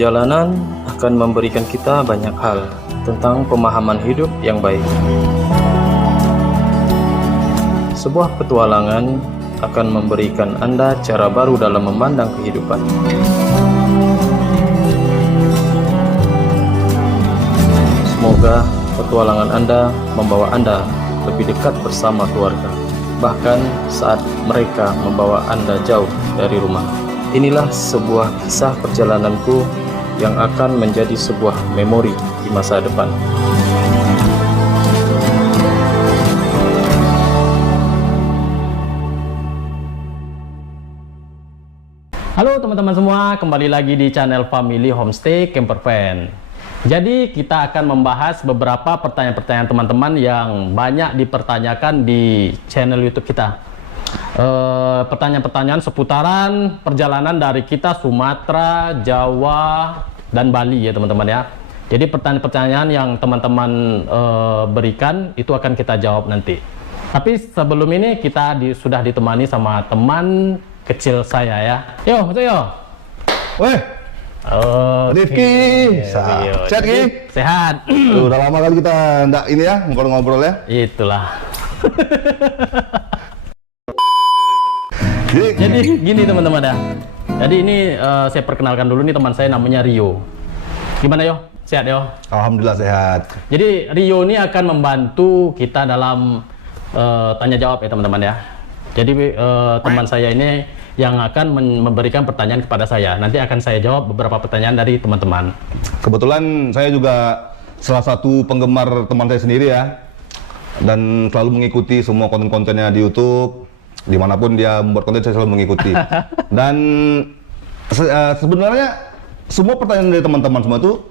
Perjalanan akan memberikan kita banyak hal tentang pemahaman hidup yang baik. Sebuah petualangan akan memberikan Anda cara baru dalam memandang kehidupan. Semoga petualangan Anda membawa Anda lebih dekat bersama keluarga, bahkan saat mereka membawa Anda jauh dari rumah. Inilah sebuah kisah perjalananku yang akan menjadi sebuah memori di masa depan. Halo teman-teman semua, kembali lagi di channel Family Homestay Camper Van. Jadi kita akan membahas beberapa pertanyaan-pertanyaan teman-teman yang banyak dipertanyakan di channel YouTube kita. Pertanyaan-pertanyaan seputaran perjalanan dari kita Sumatera, Jawa, dan Bali ya teman-teman ya. Jadi pertanyaan-pertanyaan yang teman-teman berikan itu akan kita jawab nanti. Tapi sebelum ini kita sudah ditemani sama teman kecil saya ya. Yo, betul yo. Weh, Rifki, sehat Ki? Sehat. Udah lama kali kita nggak ini ya ngobrol-ngobrol ya. Itulah. Jadi gini teman-teman ya. Jadi ini saya perkenalkan dulu nih, teman saya namanya Rio. Gimana yo? Sehat yo? alhamdulillah sehat. Jadi Rio ini akan membantu kita dalam tanya jawab ya teman-teman ya. Jadi teman saya ini yang akan memberikan pertanyaan kepada saya. Nanti akan saya jawab beberapa pertanyaan dari teman-teman. Kebetulan saya juga salah satu penggemar teman saya sendiri ya, dan selalu mengikuti semua konten-kontennya di YouTube. Dimanapun dia membuat konten saya selalu mengikuti. Dan sebenarnya semua pertanyaan dari teman-teman semua itu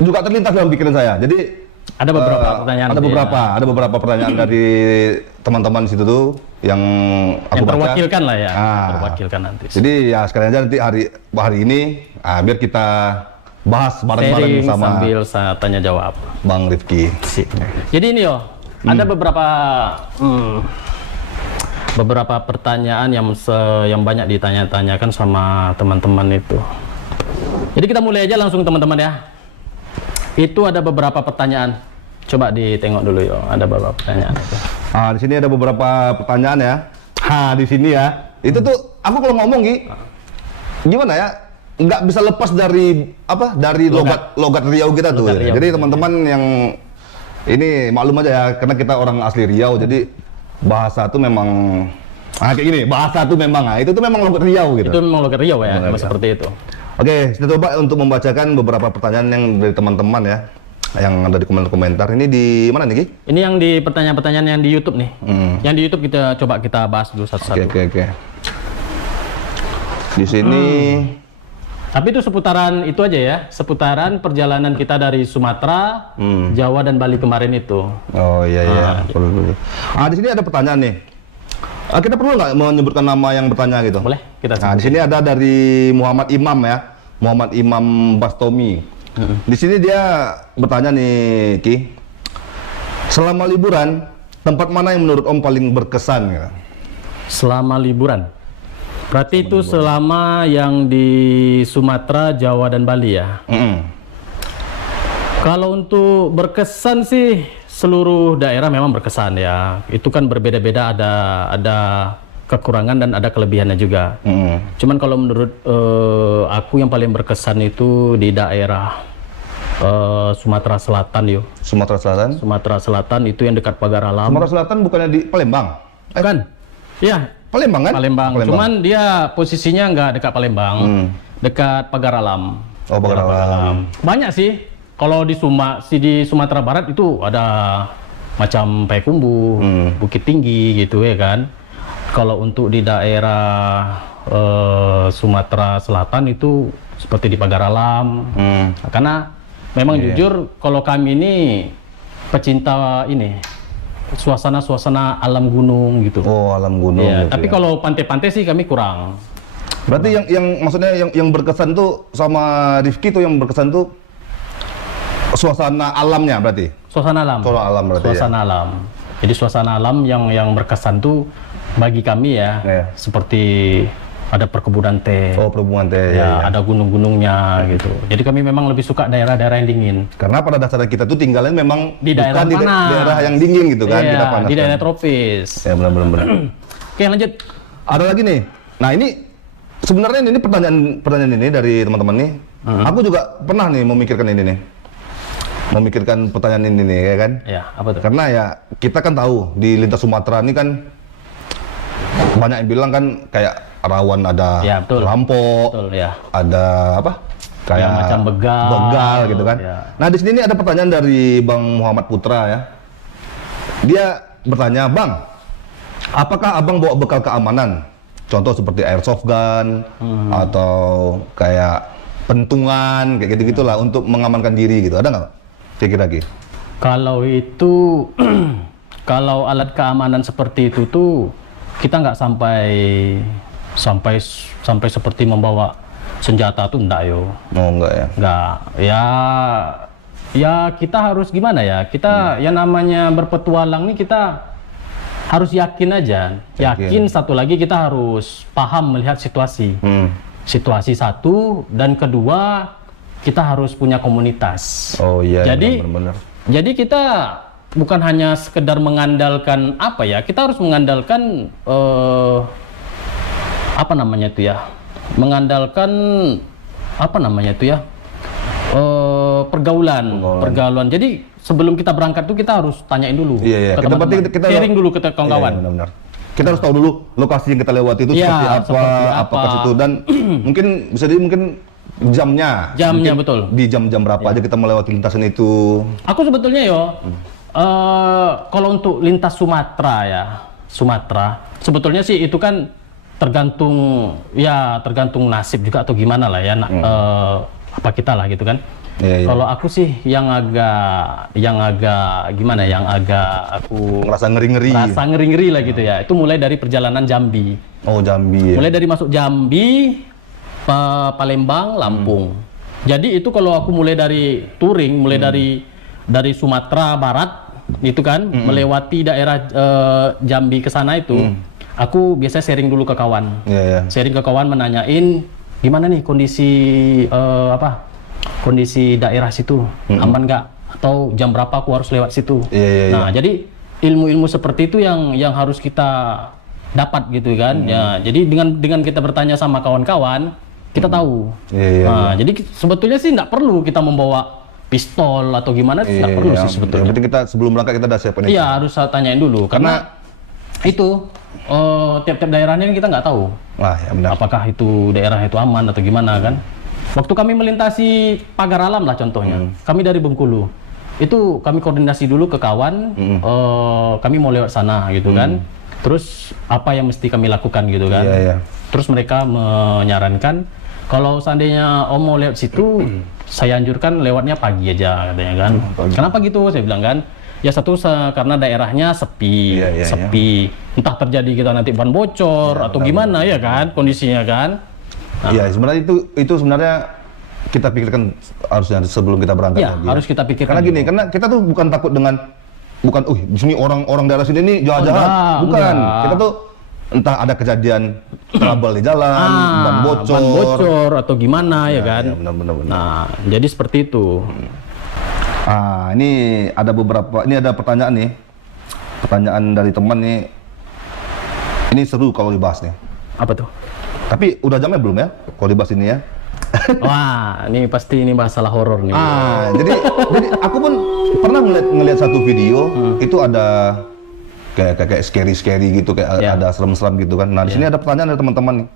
juga terlintas dalam pikiran saya. Jadi ada beberapa pertanyaan. Ada beberapa pertanyaan dari teman-teman di situ tuh yang aku baca. Terwakilkan lah ya. Terwakilkan nanti. Jadi ya sekalian aja nanti hari ini biar kita bahas bareng-bareng sama sambil saya tanya jawab Bang Rifki. Jadi ini yo, ada beberapa pertanyaan yang banyak ditanya-tanyakan sama teman-teman itu. Jadi kita mulai aja langsung teman-teman ya. Itu ada beberapa pertanyaan. Coba ditengok dulu yo, ada beberapa pertanyaan. Di sini ada beberapa pertanyaan ya. Di sini ya. Itu tuh aku kalau ngomong Ki, gimana ya? Nggak bisa lepas dari dari logat Riau kita tuh. Riau. Jadi teman-teman yang ini maklum aja ya, karena kita orang asli Riau, jadi bahasa tuh memang kayak gini. Bahasa tuh memang itu tuh memang logat Riau gitu. Itu memang logat Riau ya, seperti itu. Oke, kita coba untuk membacakan beberapa pertanyaan yang dari teman-teman ya, yang ada di komentar-komentar. Ini di mana nih, Ki? Ini yang di pertanyaan-pertanyaan yang di YouTube nih. Yang di YouTube kita bahas dulu satu-satu. Oke. Di sini. Tapi itu seputaran itu aja ya, seputaran perjalanan kita dari Sumatera, Jawa dan Bali kemarin itu. Oh iya. Di sini ada pertanyaan nih. Kita perlu nggak menyebutkan nama yang bertanya gitu? Boleh, kita di sini ada dari Muhammad Imam ya, Muhammad Imam Bastomi. Di sini dia bertanya nih, Ki. Selama liburan, tempat mana yang menurut Om paling berkesan? Gitu? Selama liburan? Berarti itu selama yang di Sumatera, Jawa dan Bali ya? Kalau untuk berkesan sih, seluruh daerah memang berkesan ya. Itu kan berbeda-beda, ada kekurangan dan ada kelebihannya juga. Cuman kalau menurut aku yang paling berkesan itu di daerah Sumatera Selatan yo. Sumatera Selatan? Sumatera Selatan itu yang dekat Pagar Alam. Sumatera Selatan bukannya di Palembang? Kan? Iya. Palembang kan? Palembang. Cuman dia posisinya nggak dekat Palembang, dekat Pagar Alam. Oh, Pagar Alam. Banyak sih. Kalau di Sumatera Barat itu ada macam Payakumbuh, Bukit Tinggi gitu ya kan. Kalau untuk di daerah Sumatera Selatan itu seperti di Pagar Alam. Karena memang jujur kalau kami ini pecinta ini suasana alam gunung gitu. Oh, alam gunung. Ya, gitu tapi ya. kalau pantai-pantai sih kami kurang. Berarti yang maksudnya yang berkesan tuh sama Rifki tuh yang berkesan tuh suasana alamnya berarti. Suasana alam. Suasana alam berarti. Suasana alam. Jadi suasana alam yang berkesan tuh bagi kami ya, seperti ada perkebunan teh. Oh, perhubungan teh. Ya, ada gunung-gunungnya gitu. Jadi kami memang lebih suka daerah-daerah yang dingin. Karena pada dasarnya kita tuh tinggalnya memang Di daerah bukan panas. di daerah yang dingin gitu kan, Iya, kita panas. di kan. daerah tropis. Ya benar. Oke, lanjut. Ada lagi nih. Nah, ini sebenarnya ini pertanyaan ini dari teman-teman nih. Aku juga pernah nih memikirkan ini nih. Memikirkan pertanyaan ini nih, ya kan? Ya, apa tuh? Karena ya kita kan tahu di lintas Sumatera ini kan banyak yang bilang kan kayak rawan ada Ya, betul. rampok, Betul, ya. ada apa? Kayak Ya, macam begal. gitu kan. Ya. Nah, di sini ada pertanyaan dari Bang Muhammad Putra ya. Dia bertanya, "Bang, apakah Abang bawa bekal keamanan? Contoh seperti airsoft gun atau kayak pentungan kayak gitu-gitulah untuk mengamankan diri gitu. Ada nggak? Kira-kira. Kalau itu, kalau alat keamanan seperti itu tuh kita nggak sampai seperti membawa senjata tuh enggak yo. Oh, enggak ya. Nggak. Ya kita harus gimana ya? Kita yang namanya berpetualang nih kita harus yakin aja. Yakin satu lagi kita harus paham melihat situasi. Situasi satu dan kedua kita harus punya komunitas. Oh iya, Jadi benar. Jadi kita bukan hanya sekedar mengandalkan apa ya, kita harus mengandalkan apa namanya itu ya, mengandalkan apa namanya itu ya, pergaulan. Jadi sebelum kita berangkat tuh kita harus tanyain dulu Iya. ke Kita berarti teman-teman, kita sharing dulu ke kawan-kawan. Iya, benar. Kita harus tahu dulu lokasi yang kita lewati itu Iya, seperti apa ke situ dan mungkin bisa mungkin jamnya. Jamnya, Mungkin betul. Di jam-jam berapa aja kita melewati lintasan itu. Aku sebetulnya kalau untuk lintas Sumatera sebetulnya sih itu kan tergantung nasib juga atau gimana lah ya, apa kita lah gitu kan. Iya. Kalau aku sih yang agak gimana, yang agak aku Ngerasa ngeri-ngeri. lah gitu ya. Itu mulai dari perjalanan Jambi. Oh, Jambi. Ya. Mulai dari masuk Jambi, Palembang, Lampung. Jadi itu kalau aku mulai dari touring, mulai dari Sumatera Barat itu kan, melewati daerah Jambi ke sana itu, aku biasa sharing dulu ke kawan. Iya. Sharing ke kawan, menanyain gimana nih kondisi daerah situ, aman nggak? Atau jam berapa aku harus lewat situ? Iya. Nah, jadi ilmu-ilmu seperti itu yang harus kita dapat gitu kan. Ya, jadi dengan kita bertanya sama kawan-kawan, kita tahu. Iya. Jadi sebetulnya sih nggak perlu kita membawa pistol atau gimana, nggak perlu sih sebetulnya. Yang penting kita sebelum berangkat kita udah siapin itu. Iya, harus tanyain dulu karena itu tiap-tiap daerahnya kita nggak tahu. Wah, ya benar. Apakah itu daerah itu aman atau gimana kan? Waktu kami melintasi Pagar Alam lah contohnya, kami dari Bengkulu, itu kami koordinasi dulu ke kawan, kami mau lewat sana gitu kan. Terus apa yang mesti kami lakukan gitu kan? Iya. Terus mereka menyarankan kalau seandainya Om mau lewat situ, saya anjurkan lewatnya pagi aja katanya kan. Kenapa gitu? Saya bilang kan, ya satu karena daerahnya sepi, sepi. Entah terjadi kita nanti ban bocor atau gimana ya kan kondisinya kan. Iya, sebenarnya itu sebenarnya kita pikirkan harusnya sebelum kita berangkat. Ya, harus kita pikirkan. Karena gini, karena kita tuh bukan takut di sini orang daerah sini nih jahat-jahat. Bukan. enggak. Kita tuh entah ada kejadian trouble di jalan, ban bocor atau gimana ya kan. Ya, benar. Nah, jadi seperti itu. Ini ada pertanyaan nih. Pertanyaan dari teman nih. Ini seru kalau dibahas nih. Apa tuh? Tapi udah jamnya belum ya kalau dibahas ini ya? Wah, ini pasti ini masalah horor nih. Jadi aku pun pernah ngeliat satu video itu ada kayak scary gitu, kayak ada serem-serem gitu kan. Nah, di sini ada pertanyaan dari teman-teman nih.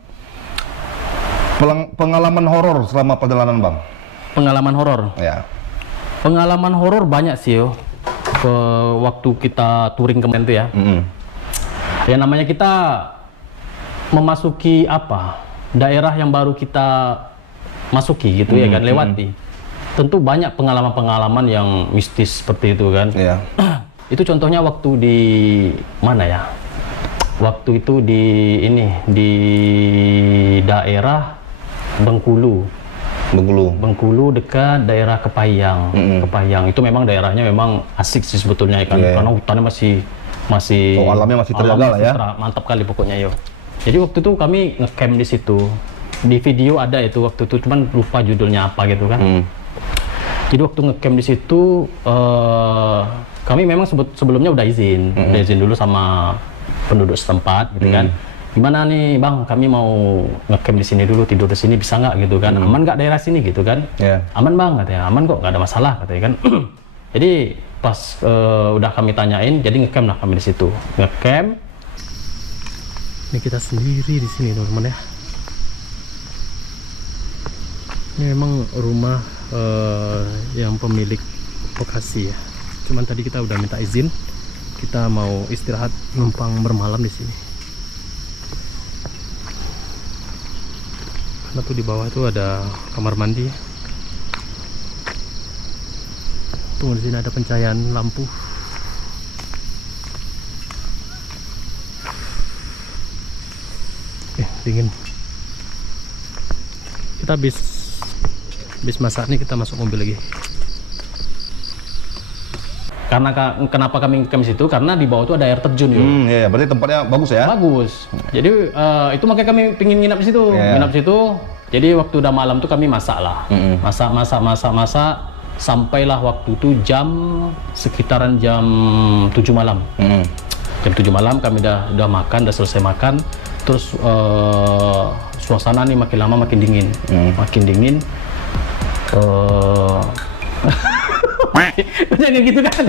Pengalaman horor selama perjalanan, Bang. Pengalaman horor. Ya. Pengalaman horor banyak sih yo. Waktu kita touring kemarin tuh ya. Ya namanya kita memasuki daerah yang baru kita masuki gitu ya kan, lewati. Tentu banyak pengalaman-pengalaman yang mistis seperti itu kan. Iya. Itu contohnya waktu di mana ya? Waktu itu di daerah Bengkulu dekat daerah Kepayang. Kepayang itu memang daerahnya memang asik sih sebetulnya kan. Karena hutannya masih alamnya masih terjaga lah ya. Mantap kali pokoknya yo. Jadi waktu itu kami ngecamp di situ. Di video ada itu waktu itu, cuman lupa judulnya apa gitu kan. Jadi waktu ngecamp di situ kami memang sebelumnya udah izin dulu sama penduduk setempat gitu kan. Gimana nih Bang, kami mau ngecamp di sini dulu, tidur di sini bisa nggak gitu kan? Aman nggak daerah sini gitu kan? Aman Bang katanya, aman kok, nggak ada masalah katanya kan. Jadi pas udah kami tanyain, jadi ngecamp lah kami di situ. Ngecamp. Ini kita sendiri di sini teman-teman ya. Ini memang rumah yang pemilik lokasi ya. Cuman tadi kita udah minta izin, kita mau istirahat numpang bermalam di sini. Karena tuh di bawah itu ada kamar mandi. Tunggu di sini ada pencahayaan lampu. Dingin. Kita habis masak nih, kita masuk mobil lagi. Karena kenapa kami ke situ? Karena di bawah itu ada air terjun ya. Iya, berarti tempatnya bagus ya? Bagus. Jadi itu makanya kami pingin nginap di situ. Nginap di situ. Jadi waktu udah malam tuh kami masak lah. Masak. Sampailah waktu itu sekitaran jam 7 malam. Jam 7 malam kami udah makan, udah selesai makan. Terus suasana nih makin lama makin dingin. Makin dingin. Jangan gitu kan.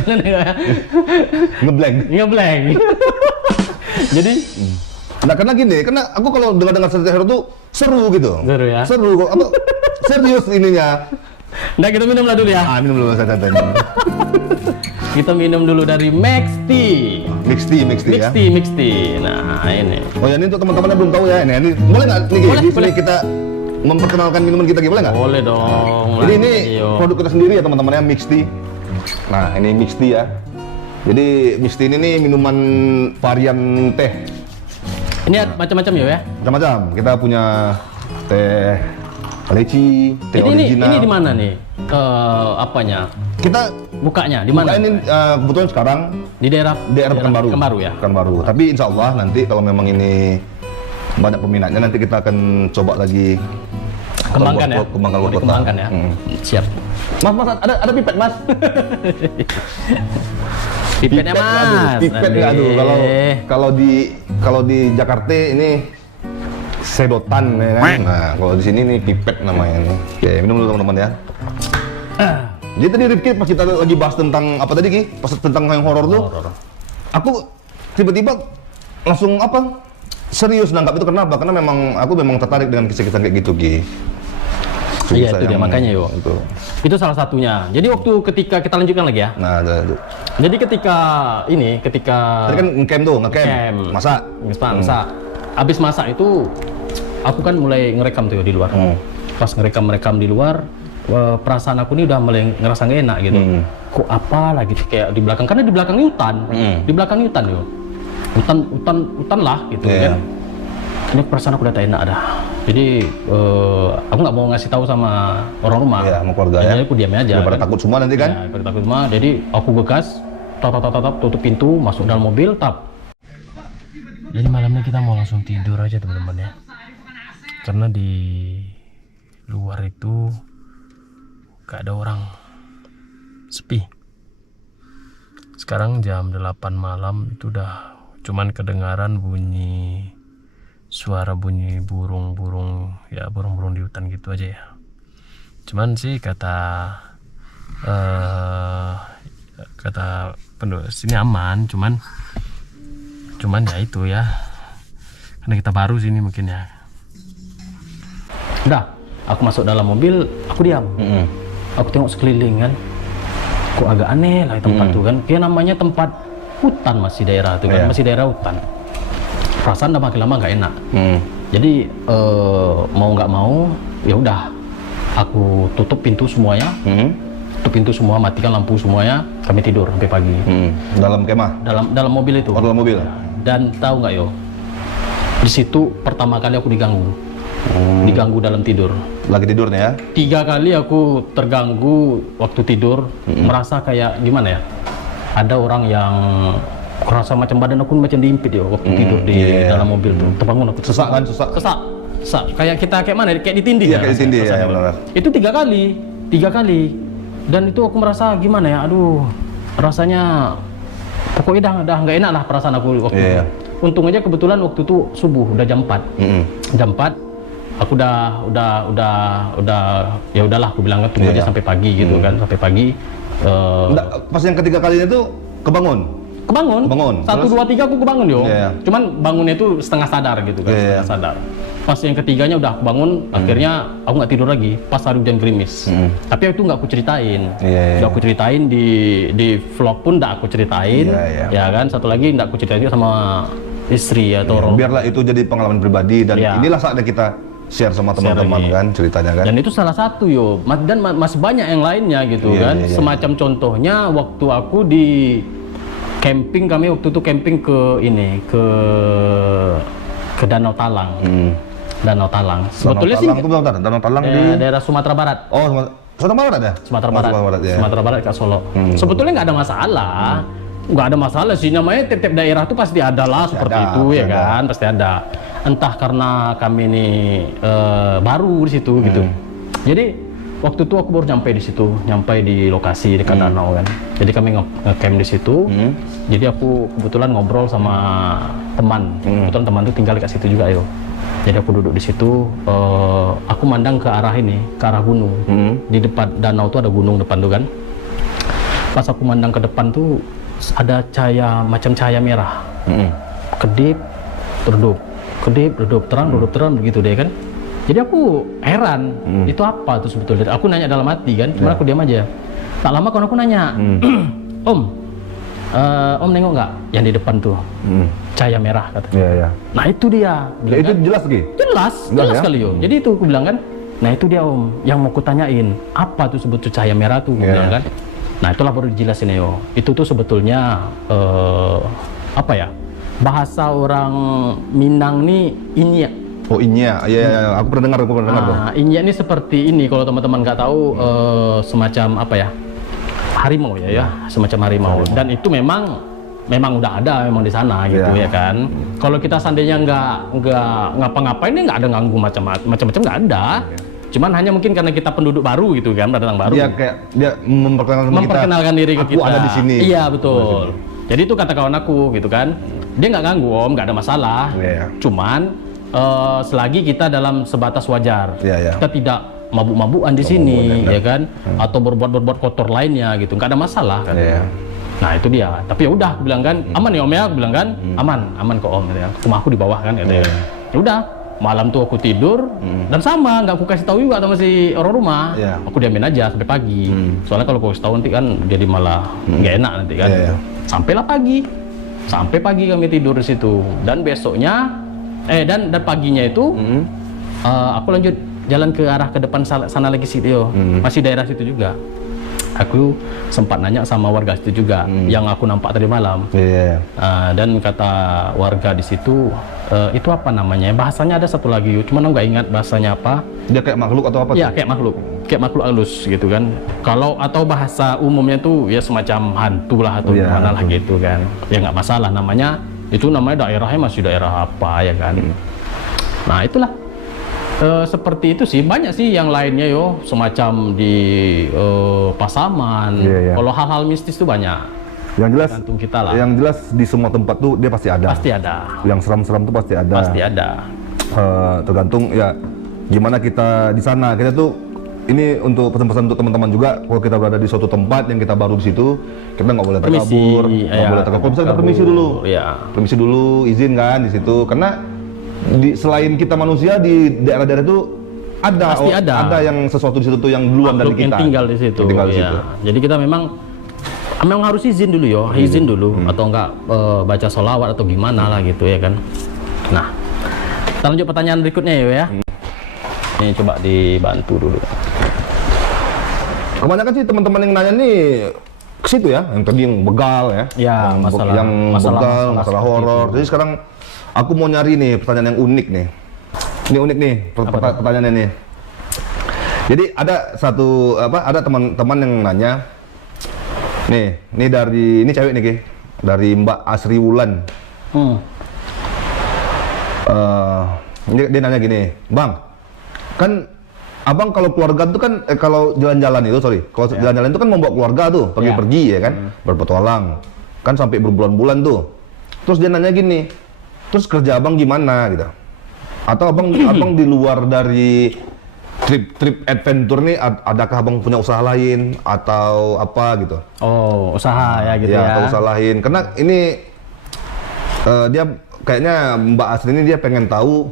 Ngeblank. Jadi nah karena gini, karena aku kalau dengar cerita hero tuh seru gitu. Seru ya? Seru kok. Apa serius ininya. Nah kita minum lah dulu ya. Minum dulu santai. Kita minum dulu dari Max Tea. Mix tea. Nah ini. Oh ya, ini untuk teman-teman yang belum tahu ya. Ini boleh nggak nih di sini kita memperkenalkan minuman kita, boleh nggak? Boleh dong. Jadi ini produk kita sendiri ya teman-teman ya, Mix Tea. Nah ini Mix Tea ya. Jadi Mix Tea ini nih minuman varian teh. Ini macam-macam ya? Macam-macam. Kita punya teh leci, teh original. Ini di mana nih? Apanya? Kita bukanya di mana? Ini kebetulan sekarang di daerah Pekanbaru ya. Pekanbaru. Tapi insya Allah nanti kalau memang ini banyak peminatnya, nanti kita akan coba lagi kembangkan ya. Siap. Mas, ada pipet mas? Pipetnya mas. Pipet aduh. Kalau di Jakarta ini sedotan ya kan. Nah kalau di sini nih pipet namanya nih. Oke, minum dulu teman-teman ya. Jadi tadi Rifki pas kita lagi bahas tentang apa tadi Ki? Pas tentang yang horor tuh, aku tiba-tiba langsung serius nangkap itu. Kenapa? Karena aku memang tertarik dengan kisah-kisah kayak gitu Ki. Iya itu dia makanya yo. Itu salah satunya. Jadi waktu ketika kita lanjutkan lagi ya. Nah, jadi ketika tadi kan ngecamp, masak. Habis masak itu aku kan mulai ngerekam tuh di luar. Pas ngerekam di luar, perasaan aku ini udah mulai ngerasa gak enak gitu. Kok apa lagi kayak di belakang, karena di belakang hutan. Di belakang hutan yo. Hutan lah gitu kan. Ini perasaan aku udah tak enak dah. Jadi aku nggak mau ngasih tahu sama orang rumah. Iya, sama keluarga ya. Jadi aku diam aja. Daripada takut semua nanti kan? Ya, daripada takut semua. Jadi aku gegas, tutup pintu, masuk dalam mobil, Jadi malamnya kita mau langsung tidur aja teman-teman ya. Karena di luar itu gak ada orang, sepi. Sekarang jam 8 malam itu udah cuman kedengaran suara bunyi burung-burung di hutan gitu aja ya. Cuman sih kata penduduk sini aman, cuman ya itu ya, karena kita baru sini mungkin ya. Udah, aku masuk dalam mobil, aku diam. Aku tengok sekeliling kan, kok agak aneh lah tempat tuh kan. Kayak namanya tempat hutan, masih daerah tuh kan, masih daerah hutan. Perasaan udah makin lama nggak enak. Jadi mau nggak mau ya udah, aku tutup pintu semuanya. Tutup pintu semua, matikan lampu semuanya, kami tidur sampai pagi. Dalam kemah? Dalam mobil itu. Dalam mobil. Dan tahu nggak yo, di situ pertama kali aku diganggu. Diganggu dalam tidur. Lagi tidur nih ya? 3 kali aku terganggu waktu tidur, merasa kayak gimana ya? Ada orang yang Aku rasa macam badan aku macam diimpit ya waktu tidur di dalam mobil tuh. Terbangun aku Sesak kan, sesak. sesak. Kayak kita kayak mana? Kayak ditindih. Iya, kayak ditindih ya, benar. Itu 3 kali. Dan itu aku merasa gimana ya? Aduh, rasanya pokoknya udah nggak enak lah perasaan aku waktu itu. Untung aja kebetulan waktu itu subuh, udah jam 4. Jam 4 aku udah ya udahlah aku bilang tunggu aja sampai pagi gitu kan, sampai pagi. Pas yang ketiga kalinya tuh kebangun. 1, 2, 3 aku kebangun yo. Cuman bangunnya itu setengah sadar gitu kan, setengah sadar. Pas yang ketiganya udah aku bangun, akhirnya aku nggak tidur lagi. Pas hari hujan gerimis. Tapi itu nggak aku ceritain. Nggak aku ceritain di vlog pun nggak aku ceritain. Ya kan, satu lagi nggak aku ceritain juga sama istri atau orang. Biarlah itu jadi pengalaman pribadi dan inilah saatnya kita share sama teman-teman kan ceritanya kan. Dan itu salah satu yo. Dan masih banyak yang lainnya gitu kan. Semacam contohnya waktu aku di camping, kami waktu itu camping ke Danau Talang. Danau Talang. Sebetulnya sih Danau Talang di daerah Sumatera Barat. Oh, Sumatera Barat ada? Sumatera Barat. Sumatera Barat ke Solo. Sebetulnya nggak ada masalah. Nggak ada masalah sih, namanya tiap-tiap daerah tuh pasti ada lah seperti itu ya kan, pasti ada. Entah karena kami ini baru di situ gitu. Jadi waktu itu aku baru nyampe di lokasi dekat danau kan. Jadi kami nge-camp di situ. Jadi aku kebetulan ngobrol sama teman. Kebetulan teman tuh tinggal dekat situ juga yo. Jadi aku duduk di situ, aku mandang ke arah gunung. Di depan danau tuh ada gunung depan tuh kan. Pas aku mandang ke depan tuh ada macam cahaya merah. Kedip, redup, terang begitu deh kan. Jadi aku heran, itu apa tuh sebetulnya? Aku nanya dalam hati kan, cuma aku diam aja. Tak lama kawan aku nanya, Om nengok nggak yang di depan tuh? Cahaya merah katanya. Nah itu dia. Ya, itu jelas Ki? Jelas sekali yo. Jadi itu aku bilang kan, nah itu dia Om, yang mau kutanyain, apa tuh sebetulnya cahaya merah tuh? Aku bilang kan. Nah itulah baru dijelasin yo. Itu tuh sebetulnya apa ya? Bahasa orang Minang nih inya. Oh inya, iya, aku pernah dengar tuh. Inya ini seperti ini, kalau teman-teman nggak tahu semacam apa ya? Harimau ya, semacam harimau. Dan itu memang udah ada memang di sana gitu ya kan. Kalau kita seandainya nggak ngapa-ngapain dia nggak ada ganggu macam-macam nggak ada. Cuman hanya mungkin karena kita penduduk baru gitu kan, datang baru. Iya, kayak dia memperkenalkan diri ke kita. Aku ada di sini. Iya, betul. Jadi itu kata kawan aku gitu kan. Dia nggak ganggu Om, nggak ada masalah. Cuman selagi kita dalam sebatas wajar. Kita tidak mabuk-mabukan di sini, ya kan? Atau berbuat kotor lainnya gitu. Nggak ada masalah kan. Nah, itu dia. Tapi ya udah bilang kan, aman ya Om ya, aku bilang kan, aman kok Om ya. Rumahku di bawah kan katanya. Ya udah. Malam tuh aku tidur dan sama nggak aku kasih tahu juga sama si orang rumah. Aku diamin aja sampai pagi. Soalnya kalau aku kasih tahu nanti kan jadi malah nggak enak nanti kan. Sampailah pagi. Sampai pagi kami tidur di situ. Dan besoknya dan paginya itu aku lanjut jalan ke arah ke depan sana lagi situ. Masih daerah situ juga. Aku sempat nanya sama warga situ juga yang aku nampak tadi malam. Dan kata warga di situ, itu apa namanya? Bahasanya ada satu lagi, cuman aku nggak ingat bahasanya apa. Dia kayak makhluk atau apa? Iya, kayak makhluk halus gitu kan. Kalau atau bahasa umumnya tuh ya semacam hantu lah atau gimana lah gitu kan. Ya nggak masalah namanya. Itu namanya daerahnya masih daerah apa ya kan. Nah itulah. Seperti itu sih, banyak sih yang lainnya yo, semacam di Pasaman. Kalau hal-hal mistis tuh banyak. Yang jelas, gantung kita lah. Yang jelas di semua tempat tuh dia pasti ada. Pasti ada. Yang seram-seram tuh pasti ada. Pasti ada. Tergantung ya gimana kita di sana. Kita tuh ini untuk pesan-pesan untuk teman-teman juga. Kalau kita berada di suatu tempat yang kita baru di situ, kita nggak boleh terkabur, nggak boleh terkabur. Bisa kita permisi dulu. Permisi dulu, izin kan di situ. Karena selain kita manusia di daerah-daerah itu ada yang sesuatu di situ tuh yang duluan dari kita. Yang tinggal di situ. Jadi kita memang harus izin dulu yo, izin dulu atau enggak baca sholawat atau gimana lah gitu ya kan. Nah, kita lanjut pertanyaan berikutnya ya. Ini coba dibantu dulu. Kebanyakan sih teman-teman yang nanya nih ke situ ya, yang tadi yang begal ya. Masalah horor. Jadi sekarang aku mau nyari nih pertanyaan yang unik nih. Ini unik nih pertanyaannya nih. Jadi ada teman-teman yang nanya. Nih dari ini cewek nih Ki. dari Mbak Asri Wulan. Hmm. Dia nanya gini, Bang, kan abang kalau keluarga tuh kan kalau jalan-jalan itu, kalau jalan-jalan itu kan membawa keluarga tuh, pergi-pergi ya kan, berpetualang, kan sampai berbulan-bulan tuh. Terus dia nanya gini, terus kerja abang gimana gitu? Atau abang di luar dari trip adventure nih, adakah abang punya usaha lain atau apa gitu? Oh, usaha ya gitu ya. Atau usaha lain. Karena ini dia kayaknya Mbak Asri ini dia pengen tahu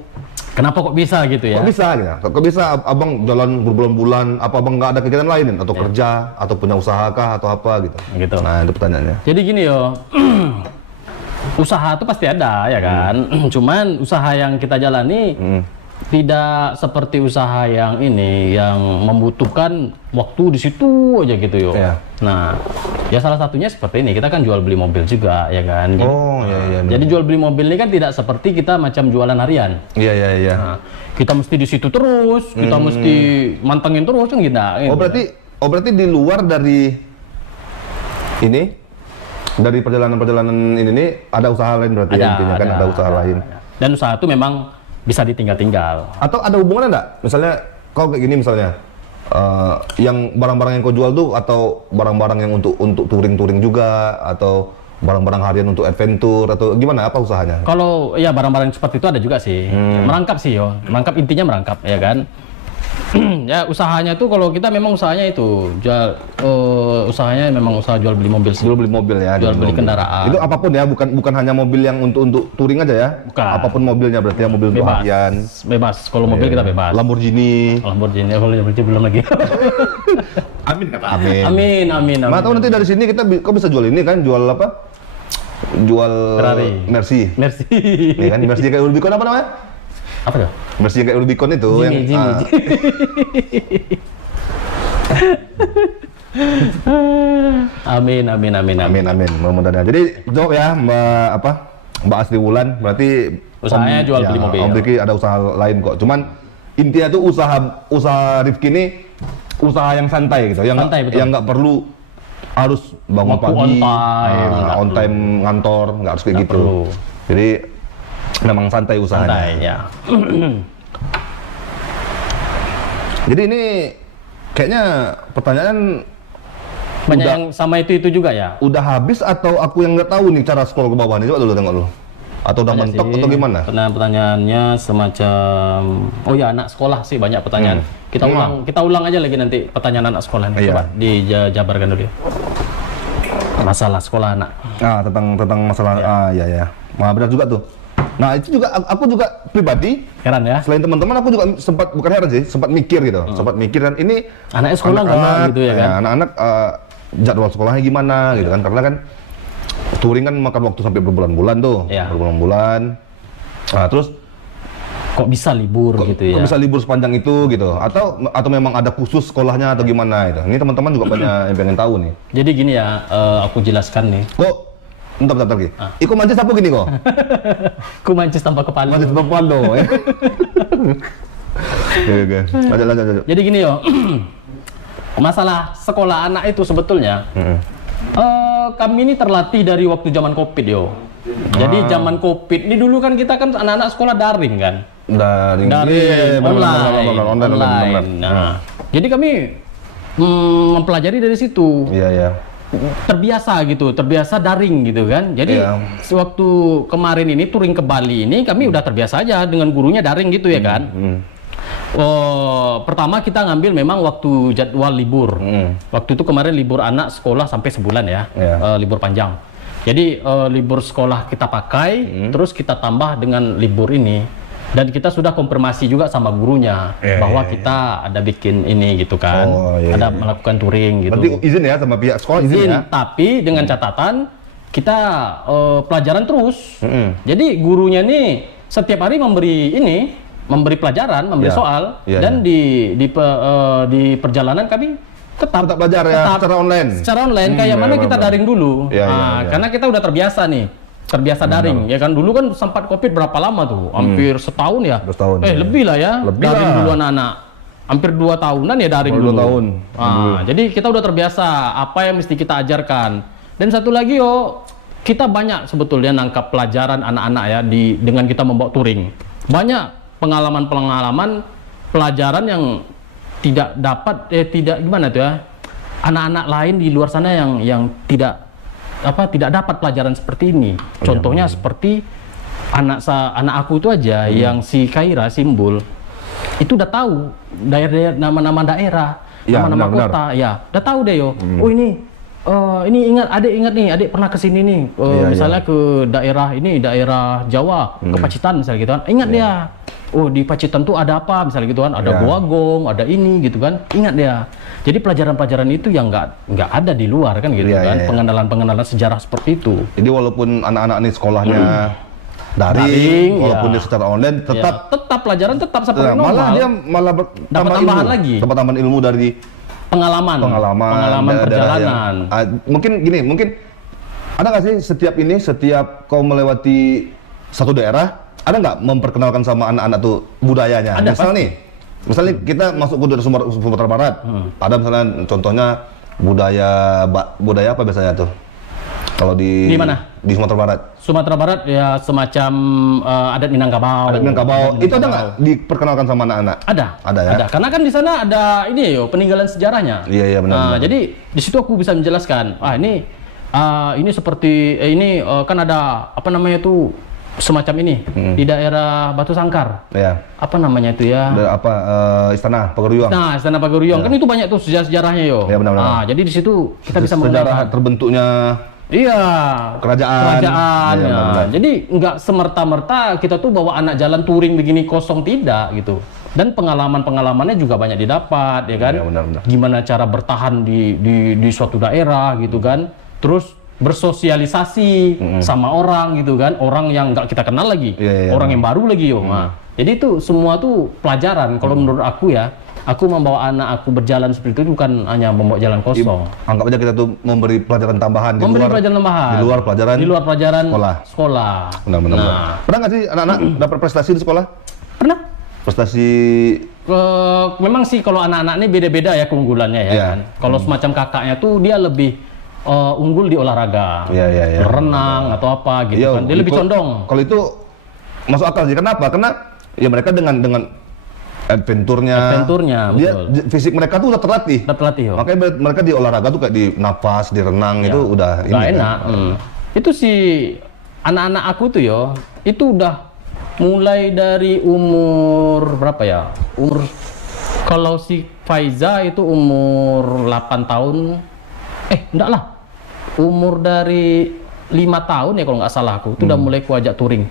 Kenapa kok bisa gitu ya? kok bisa gitu. Kok bisa abang jalan berbulan-bulan, apa abang nggak ada kegiatan lain atau kerja atau punya usaha kah atau apa gitu. Gitu. Nah, itu pertanyaannya. Jadi gini yo, usaha itu pasti ada ya kan. Cuman usaha yang kita jalani tidak seperti usaha yang ini yang membutuhkan waktu di situ aja gitu yo. Iya. Nah, ya salah satunya seperti ini. Kita kan jual beli mobil juga ya kan. Oh, iya. Jadi jual beli mobil ini kan tidak seperti kita macam jualan harian. Iya. Nah, kita mesti di situ terus, kita mesti mantengin terus kan gitu. Oh berarti di luar dari ini, dari perjalanan ini nih ada usaha lain berarti ya, intinya kan ada usaha lain. Dan usaha itu memang bisa ditinggal-tinggal. Atau ada hubungannya enggak? Misalnya kau kayak gini misalnya, yang barang-barang yang kau jual tuh atau barang-barang yang untuk touring juga atau barang-barang harian untuk adventure atau gimana, apa usahanya? Kalau ya barang-barang seperti itu ada juga sih. Merangkap sih yo. Merangkap, intinya merangkap ya kan. Ya usahanya tuh kalau kita memang usahanya itu usahanya memang usaha jual beli mobil sih. Jual beli mobil ya. Jual beli kendaraan. Itu apapun ya, bukan hanya mobil yang untuk touring aja ya. Bukan. Apapun mobilnya berarti ya, mobil untuk harian. Bebas. Kalau mobil kita bebas. Lamborghini. Kalau Lamborghini belum lagi. Amin kata. Amin. Amin. Nah, tahu nanti dari sini kita kok bisa jual ini kan, jual apa? Jual Ferrari. Mercy. Nih kan Mercy kayak Rubicon apa namanya? Apa tuh? Mercy kayak Rubicon itu Jimmy. Amin. Amin. Mudah-mudahan. Jadi jawab ya Mbak Asri Wulan, berarti Usahanya jual beli mobil. Om Rifki ada usaha lain kok. Cuman intinya tuh usaha Rifki ini usaha yang santai gitu, yang nggak perlu harus bangun pagi, on time ngantor, nggak harus kayak gitu. Perlu. Jadi memang santai usahanya. Santai ya. Jadi ini kayaknya pertanyaan Banyak yang sama itu juga ya. udah habis atau aku yang nggak tahu nih cara scroll ke bawah nih, coba dulu tengok dulu. Atau udah mentok atau gimana? Pertanyaannya semacam, oh ya anak sekolah sih banyak pertanyaan. Kita ulang aja lagi nanti pertanyaan anak sekolah. Coba dijabarkan dulu ya. Masalah sekolah anak. Tentang masalah ya. Nah, benar juga tuh. Nah, itu juga aku juga pribadi Heran ya. selain teman-teman aku juga bukan heran sih, sempat mikir gitu. Sempat mikir kan ini Anaknya sekolah nggak gitu ya kan? Anak-anak jadwal sekolahnya gimana gitu kan, karena kan touring kan makan waktu sampai berbulan-bulan tuh. Berbulan-bulan. Nah, terus kok bisa libur gitu ya? Kok bisa libur sepanjang itu gitu? Atau memang ada khusus sekolahnya atau gimana gitu? Ini teman-teman juga banyak yang pengen tahu nih. Jadi gini ya, aku jelaskan nih. Kok bentar lagi. Iko mancis apa gini kok? Ku mancis tanpa kepala. Mancis tanpa kepala ya. Oke. Lanjut. Jadi gini yo. Masalah sekolah anak itu sebetulnya kami ini terlatih dari waktu zaman Covid yo. Jadi zaman Covid ini dulu kan kita kan anak-anak sekolah daring kan. Daring online. Nah, jadi kami mempelajari dari situ. Iya. Terbiasa daring gitu kan. Jadi sewaktu kemarin ini touring ke Bali ini kami udah terbiasa aja dengan gurunya daring gitu ya kan. Pertama kita ngambil memang waktu jadwal libur. Waktu itu kemarin libur anak sekolah sampai sebulan ya, libur panjang. Jadi libur sekolah kita pakai, terus kita tambah dengan libur ini. Dan kita sudah konfirmasi juga sama gurunya bahwa kita ada bikin ini gitu kan, ada melakukan touring gitu. Berarti izin ya sama pihak sekolah, izin ya? Tapi dengan catatan kita pelajaran terus. Jadi gurunya nih setiap hari memberi pelajaran, memberi soal, dan di perjalanan kami tetap belajar ya secara online. Secara online kayak mana kita daring dulu. Karena kita udah terbiasa nih. Terbiasa daring ya kan, dulu kan sempat Covid berapa lama tuh, hampir setahun ya, lebih lah ya, daring dulu anak-anak, hampir 2 tahunan ya daring dulu. 2 tahun. Jadi kita udah terbiasa apa yang mesti kita ajarkan. Dan satu lagi kita banyak sebetulnya nangkap pelajaran anak-anak ya dengan kita membawa touring. Banyak pengalaman-pengalaman pelajaran yang tidak dapat tidak gimana tuh ya. Anak-anak lain di luar sana yang tidak dapat pelajaran seperti ini. Contohnya seperti anak aku itu aja yang si Kaira Simbul itu udah tahu daerah nama-nama daerah, nama-nama kota, ya udah tahu deh yo. Oh ini ingat adik pernah kesini nih, misalnya ke daerah Jawa, ke Pacitan misalnya gitu kan, ingat dia. Oh di Pacitan tuh ada apa misalnya gitu kan, ada Goa Gong, ada ini gitu kan, ingat dia. Jadi pelajaran-pelajaran itu yang nggak ada di luar kan gitu kan, pengenalan sejarah seperti itu. Jadi walaupun anak-anak ini sekolahnya daring, walaupun dia secara online tetap pelajaran tetap seperti normal. Malah dia dapat tambahan lagi. Dapat tambahan ilmu dari pengalaman perjalanan. Mungkin ada nggak sih setiap kau melewati satu daerah, ada nggak memperkenalkan sama anak-anak tuh budayanya? Ada, misalnya kita masuk ke daerah Sumatera Barat, ada misalnya contohnya budaya apa biasanya tuh? Kalau di mana? Di Sumatera Barat. Sumatera Barat ya semacam adat Minangkabau. Adat Minangkabau. Itu ada nggak diperkenalkan sama anak-anak? Ada ya. Ada. Karena kan di sana ada ini peninggalan sejarahnya. Iya benar. Jadi di situ aku bisa menjelaskan. Ini seperti kan ada apa namanya tuh semacam ini di daerah Batu Sangkar. Iya. Apa namanya itu ya? Istana Paguriuang. Nah, Istana Paguriuang kan itu banyak tuh sejarah-sejarahnya yo. Iya benar. Nah, jadi di situ kita bisa sejarah terbentuknya kerajaan. Ya, jadi nggak semerta-merta kita tuh bawa anak jalan touring begini kosong, tidak gitu. Dan pengalamannya juga banyak didapat, ya kan? Ya, benar. Gimana cara bertahan di suatu daerah gitu kan? Terus bersosialisasi sama orang gitu kan? Orang yang nggak kita kenal lagi, orang yang baru lagi yo. Nah, jadi itu semua tuh pelajaran. Kalau menurut aku ya. Aku membawa anak aku berjalan seperti itu bukan hanya membawa jalan kosong. Anggap aja kita tuh memberi pelajaran tambahan di luar pelajaran sekolah. Benar. Pernah nggak sih anak-anak dapat prestasi di sekolah? Pernah. Prestasi memang sih kalau anak-anak ini beda-beda ya keunggulannya ya kan. Kalau semacam kakaknya tuh dia lebih unggul di olahraga. Renang atau apa gitu kan. Dia lebih condong. Kalau itu masuk akal sih. Kenapa? Karena ya mereka dengan adventurnya betul. Fisik mereka tuh udah terlatih. Makanya mereka di olahraga tuh kayak di napas, di renang itu udah enak. Itu si anak-anak aku tuh itu udah mulai dari umur berapa ya? Kalau si Faiza itu umur 8 tahun. Enggak lah. Umur dari 5 tahun ya kalau nggak salah aku. Itu udah mulai kuajak touring.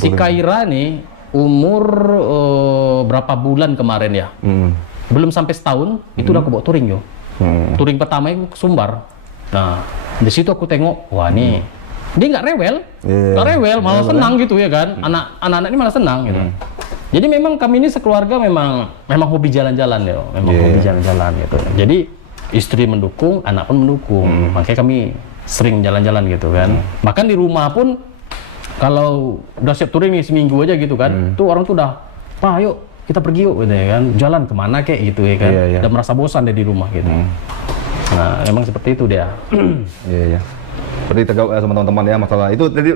Si Kaira nih umur berapa bulan kemarin ya? Belum sampai setahun itu udah aku bawa touring touring pertama itu ke Sumbar. Nah di situ aku tengok, wah nih dia nggak rewel, malah senang gitu ya kan? Anak-anak ini malah senang gitu. Jadi memang kami ini sekeluarga memang hobi jalan-jalan hobi jalan-jalan gitu. Jadi istri mendukung, anak pun mendukung. Makanya kami sering jalan-jalan gitu kan. Bahkan di rumah pun kalau udah siap touring nih seminggu aja gitu kan, tuh orang tuh udah, Pak yuk kita pergi yuk gitu ya kan, jalan kemana kayak gitu ya kan, udah merasa bosan deh di rumah gitu. Nah emang seperti itu dia. Iya. Berarti tegak sama teman-teman ya masalah itu tadi.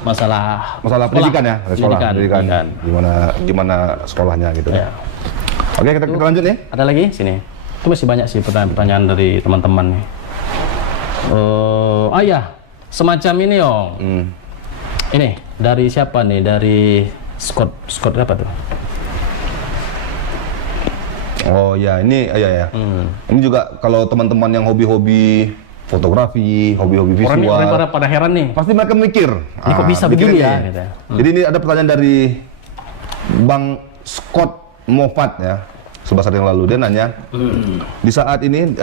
Masalah pendidikan ya, pendidikan. Gimana sekolahnya gitu. Ya. Oke kita lanjut nih. Ada lagi sini. Itu masih banyak sih pertanyaan-pertanyaan dari teman-teman nih. Semacam ini Ini dari siapa nih? Dari Scott apa tuh? Oh ya, ini ya. Ini juga kalau teman-teman yang hobi-hobi fotografi, hobi-hobi visual. Orang pada heran nih. Pasti mereka mikir. Ini kok bisa begini ya? Gitu. Jadi ini ada pertanyaan dari Bang Scott Moffat ya. Sebentar yang lalu dia nanya, di saat ini,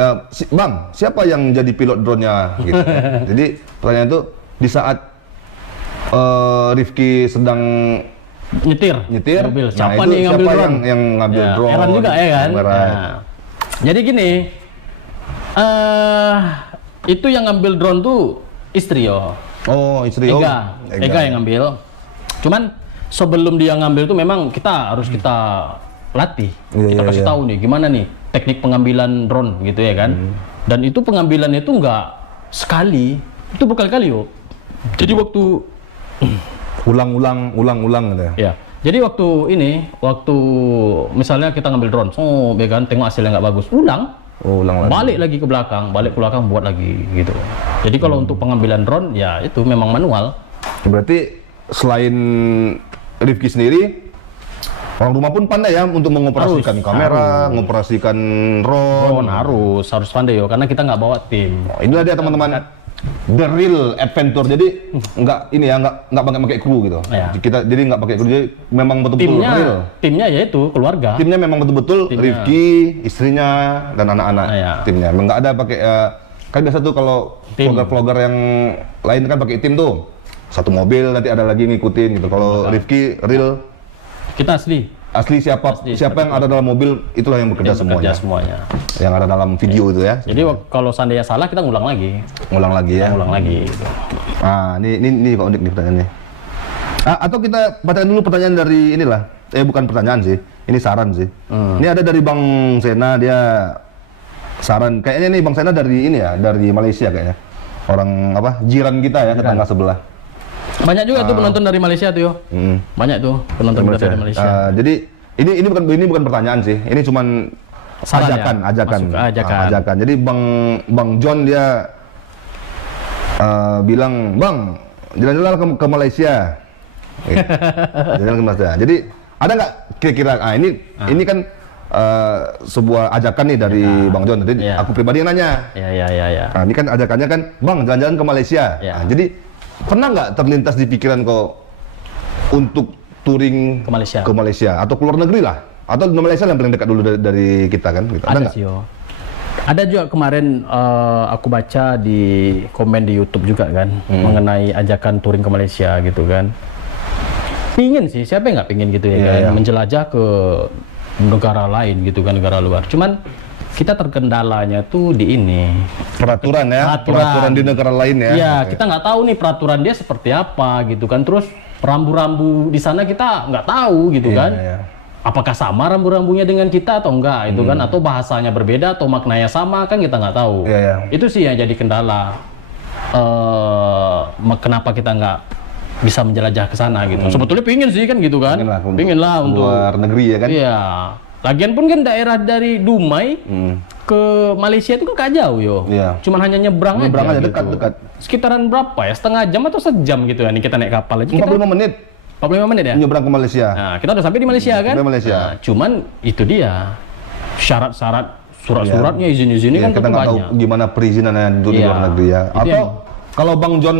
Bang, siapa yang jadi pilot drone-nya? Gitu. Jadi pertanyaan itu di saat Rifki sedang nyetir mobil. Siapa nih yang ngambil drone? Heran juga ya kan. Jadi gini, itu yang ngambil drone tuh istri istri Ega yang ngambil. Cuman sebelum dia ngambil tuh memang harus kita latih. Kita kasih tahu nih gimana nih teknik pengambilan drone gitu ya kan. Dan itu pengambilannya tuh nggak sekali. Itu berkali-kali yo. Jadi waktu ulang gitu ya. ya. Jadi waktu misalnya kita ngambil drone, ya kan, tengok hasilnya nggak bagus, ulang Ulang lagi. balik lagi ke belakang buat lagi gitu. Jadi kalau untuk pengambilan drone ya itu memang manual. Berarti selain Rifki sendiri, orang rumah pun pandai ya untuk mengoperasikan kamera, mengoperasikan Drone drone. harus pandai yo, karena kita nggak bawa tim. Inilah dia teman-teman, the real adventure. Jadi nggak pakai kru gitu. Ya. Kita jadi nggak pakai kru, jadi memang betul-betul real. Timnya yaitu keluarga. Timnya memang betul-betul Timnya. Rifki, istrinya, dan anak-anak. Ya. Timnya memang nggak ada pakai kan biasa tuh kalau Tim. vlogger-vlogger yang lain kan pakai tim tuh. Satu mobil nanti ada lagi ngikutin gitu. Kalau Rifki real, Kita asli. asli siapa yang ada dalam mobil itulah yang bekerja semuanya. Yang ada dalam video itu ya. Jadi kalau seandainya salah kita ngulang lagi. Ngulang lagi ya. Ngulang lagi. Gitu. Ah, ini Pak unik nih pertanyaannya. Atau kita bacakan dulu pertanyaan dari inilah. Bukan pertanyaan sih. Ini saran sih. Ini ada dari Bang Sena, dia saran. Kayaknya nih Bang Sena dari ini ya, dari Malaysia kayaknya. Orang apa? Jiran kita ya, tetangga sebelah. Banyak juga tuh penonton dari Malaysia tuh yo. Banyak tuh penonton kita dari Malaysia. Jadi ini bukan pertanyaan sih. Ini cuman Saran ya? ajakan. Masuk ke ajakan. Jadi Bang John dia bilang, "Bang, jalan-jalan ke Malaysia." Gitu. Jalan ke Malaysia. Jadi ada nggak kira-kira ini kan sebuah ajakan nih dari Bang John. Jadi aku pribadi yang nanya. Ya. Nah, ini kan ajakannya kan, "Bang, jalan-jalan ke Malaysia." Ya. Nah, jadi pernah nggak terlintas di pikiran kau untuk touring Ke Malaysia. atau keluar negeri lah, atau di Malaysia yang paling dekat dulu dari kita kan? Gitu. Ada nggak? sih yo. Ada juga kemarin aku baca di komen di YouTube juga kan mengenai ajakan touring ke Malaysia gitu kan. Pingin sih, siapa yang nggak pingin gitu ya kan, menjelajah ke negara lain gitu kan, negara luar. Cuman kita terkendalanya tuh di ini Peraturan ya, peraturan di negara lain ya. Iya, Oke. kita nggak tahu nih peraturan dia seperti apa gitu kan. Terus rambu-rambu di sana kita nggak tahu gitu Iya, kan. iya. Apakah sama rambu-rambunya dengan kita atau enggak itu kan, atau bahasanya berbeda atau maknanya sama kan kita nggak tahu. Iya, iya. Itu sih yang jadi kendala. Kenapa kita nggak bisa menjelajah ke sana gitu. Sebetulnya pingin sih kan gitu kan. Pingin lah untuk luar negeri ya kan. Iya. Lagian pun kan daerah dari Dumai ke Malaysia itu kan gak jauh yo. Iya. Cuman hanya nyebrang Nyebrang aja, gitu. dekat-dekat. Sekitaran berapa ya? Setengah jam atau sejam gitu ya nih kita naik kapal aja. 45 menit 45 menit ya? nyebrang ke Malaysia. Nah, kita udah sampai di Malaysia kan? Sampai Malaysia. Nah, cuman itu dia. Syarat-syarat surat-suratnya, izin-izinnya kan Kita tentu nggak tahu banyak. gimana perizinannya di Iya. luar negeri ya. Itu Atau yang- kalau Bang John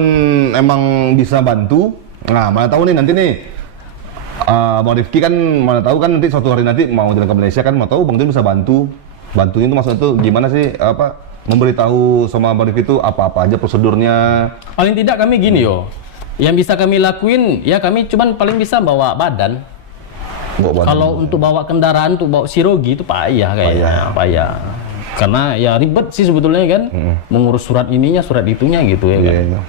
emang bisa bantu, nah mana tahu nih nanti nih Bang Rifki kan mana tahu kan nanti suatu hari nanti mau jalan ke Malaysia kan, mau tahu Bang John bisa bantunya itu maksudnya tuh gimana sih, apa memberitahu sama Bang Rifki itu apa-apa aja prosedurnya. Paling tidak kami gini yo. Yang bisa kami lakuin ya kami cuman paling bisa bawa badan. Kalau untuk bawa kendaraan, untuk bawa sirogi itu payah kayaknya, payah. Karena ya ribet sih sebetulnya kan, mengurus surat ininya, surat itunya gitu ya kan. Iya.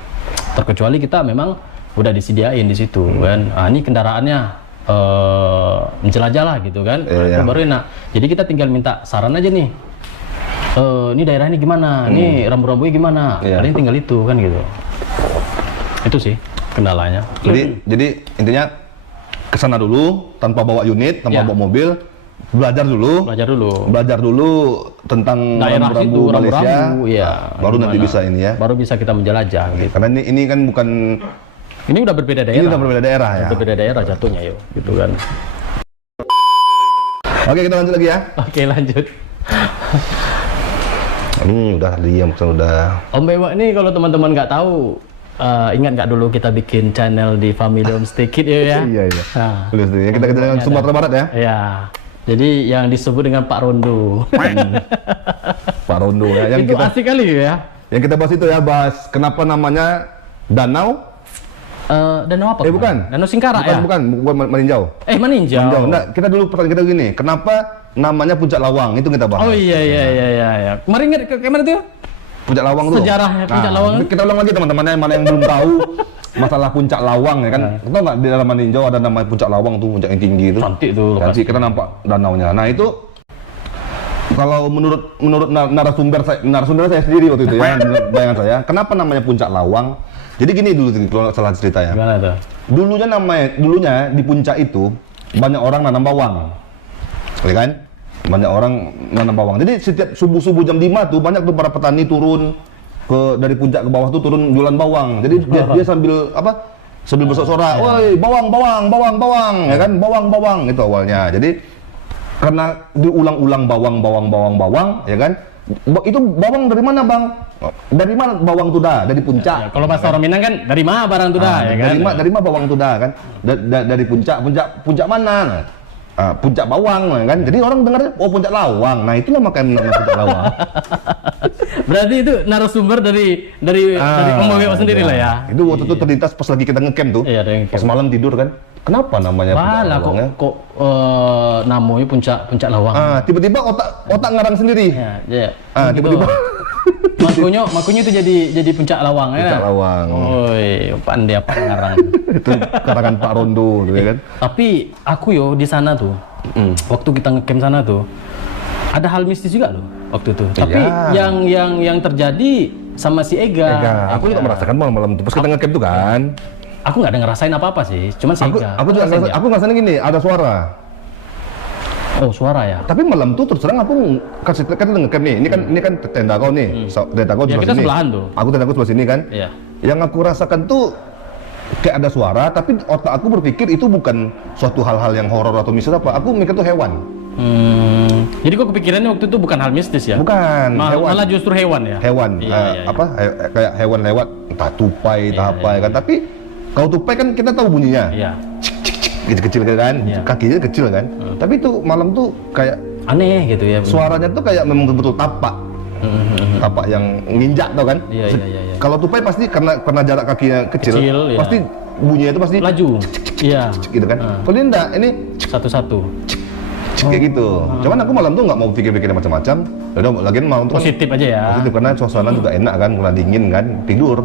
Terkecuali kita memang udah disediain di situ kan. Ah, ini kendaraannya menjelajah lah gitu kan. Iya. Itu baru enak. Jadi kita tinggal minta saran aja nih. Ini daerah ini gimana? Ini rambu-rambunya gimana? Iya. Paling tinggal itu kan gitu. Itu sih kendalanya. Jadi intinya kesana dulu tanpa bawa unit, tanpa Ya. bawa mobil, belajar Belajar dulu tentang daerah situ, rambu-rambu Malaysia. rambu-rambu ya. Baru nanti gimana. bisa ini ya. Baru bisa kita menjelajah gitu. Karena ini kan bukan, Ini udah berbeda daerah. ini udah berbeda daerah ya. Berbeda daerah jatuhnya yuk, gitu kan. Oke, kita lanjut lagi ya. Oke, lanjut. Ini udah diam, udah. Om Bewak ini kalau teman-teman nggak tahu, ingat nggak dulu kita bikin channel di Family Homestay Kid ya? Iya. Nah, Tulis tuh ya. Kita dengan ada. Sumatera Barat ya. ya. Jadi yang disebut dengan Pak Rondo. Pak Rondo ya. Yang Itu kita asik kali ya. yang kita bahas itu ya, bahas kenapa namanya danau. Danau apa? Bukan. Danau Singkara ya? Bukan Maninjau. Maninjau. Maninjau. Nah, kita dulu pertanyaan kita gini, kenapa namanya Puncak Lawang? Itu kita bahas. Oh iya. Kemarin ingat ke mana tuh? Puncak Lawang tuh. Sejarahnya Puncak Lawang. Kita ulang lagi teman-teman yang mana yang belum tahu masalah Puncak Lawang ya kan. Tahu nggak di dalam Maninjau ada nama Puncak Lawang tuh, puncak yang tinggi itu. Cantik tuh lokasi. Cantik, kita nampak danaunya. Nah, itu Kalau menurut narasumber saya sendiri waktu itu ya, menurut bayangan saya, kenapa namanya Puncak Lawang? Jadi gini dulu kalau nggak salah cerita ya. Gimana tuh? Dulunya di puncak itu banyak orang nanam bawang, ya kan? Banyak orang nanam bawang. Jadi setiap subuh jam 5 tuh banyak tuh para petani turun dari puncak ke bawah tuh turun jualan bawang. Jadi dia sambil sambil bersorak-sorak, woi bawang, ya kan? Bawang itu awalnya. Jadi karena diulang-ulang bawang, ya kan? Itu bawang dari mana bang? Dari mana bawang tuh dah? Dari puncak. Ya, kalau bahasa orang Minang kan dari mana barang tuh dah, ya kan? Dari mana bawang tuh dah kan? Dari puncak mana? Puncak bawang kan? Jadi orang dengar puncak lawang. Nah itulah makanya namanya puncak lawang. Berarti itu narasumber dari pembawa sendiri lah ya. Itu waktu itu terlintas pas lagi kita ngecamp tuh. Iya, pas malam tidur kan. Kenapa namanya puncak lawang ya? Kok namanya puncak lawang. Tiba-tiba otak ngarang sendiri. Iya. Tiba-tiba Makanya itu jadi puncak lawang ya. Puncak lawang. Oi, pandai apa ngarang. Itu karangan Pak Rondo gitu ya kan. Tapi aku di sana tuh. Waktu kita ngecamp sana tuh ada hal mistis juga loh waktu itu. Tapi yang terjadi sama si Ega. Aku juga merasakan malam-malam itu pas kita ngecamp tuh kan. Aku nggak ada ngerasain apa-apa sih, cuman si Ega. Aku ngerasain gini, ada suara. Oh, suara ya. Tapi malam tuh terus terang aku kan ngecamp nih. Ini kan tenda kau nih. Tenda kau Ya, sebelah kita sini. sebelahan tuh. Aku tenda kau sebelah sini kan. Iya. Yang aku rasakan tuh kayak ada suara, tapi otak aku berpikir itu bukan suatu hal-hal yang horor atau mistis apa. Aku mikir tuh hewan. Jadi kok kepikirannya waktu itu bukan hal mistis ya? Bukan, hewan. Malah justru hewan ya? Hewan, Iya. kayak hewan lewat, entah tupai, entah apa ya kan. Tapi kalau tupai kan kita tahu bunyinya. Iya. Kecil-kecil kan, Iya. kakinya kecil kan. Tapi itu malam tuh kayak Aneh gitu ya. suaranya tuh kayak memang betul-betul tapak. Tapak yang nginjak tau kan. Iya. Kalau tupai pasti karena jarak kakinya kecil Iya. pasti bunyinya itu pasti Laju. Iya. gitu kan. Kalau ini enggak, ini Satu-satu. kayak gitu. Cuman aku malam tuh nggak mau pikir-pikir macam-macam. Udah lagian malam tuh kan Positif aja ya. positif karena suasana juga enak kan, karena dingin kan, tidur.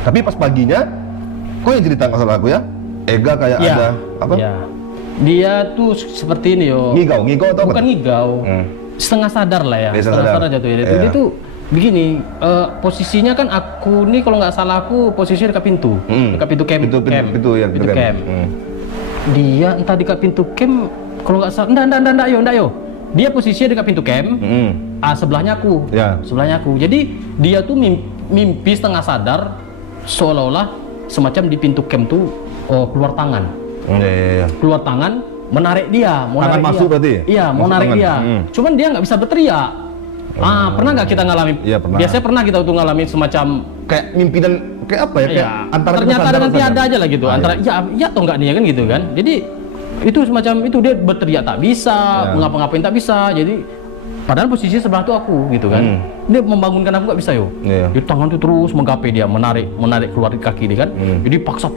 Tapi pas paginya, kok yang cerita nggak salah aku ya? Ega kayak Iya. ada apa? Iya. Dia tuh seperti ini Ngigau atau Bukan apa? ngigau. Setengah sadar lah ya. Dia Setengah sadar. sadar jatuh ya. Iya. Dia tuh begini, posisinya kan aku nih kalau nggak salah aku posisinya dekat pintu. Dekat pintu camp. Pintu ya, Pintu camp. Dia entah dekat pintu camp, kalau nggak salah, enggak yo. Dia posisinya dekat pintu camp, sebelahnya aku. Ya. Sebelahnya aku. Jadi dia tuh mimpi setengah sadar, seolah-olah semacam di pintu camp tuh keluar tangan. Iya. Keluar tangan, menarik dia. Mau Tangan narik masuk dia. berarti? Iya, mau Masuk narik tangan. dia. Cuman dia nggak bisa berteriak. Pernah nggak kita ngalamin? Iya, pernah. Biasanya pernah kita tuh ngalamin semacam Kayak mimpi dan kayak apa ya? Kayak Iya. antara Ternyata sadar ada dan sadar. ada aja lah gitu. Antara ya atau enggak nih ya kan gitu kan. Jadi itu semacam itu dia berteriak tak bisa, ngapa-ngapain tak bisa. Jadi padahal posisi sebelah tuh aku gitu kan. Dia membangunkan aku nggak bisa yo. Iya. Di tangan tuh terus menggapai dia, menarik keluar kaki dia kan. Jadi paksa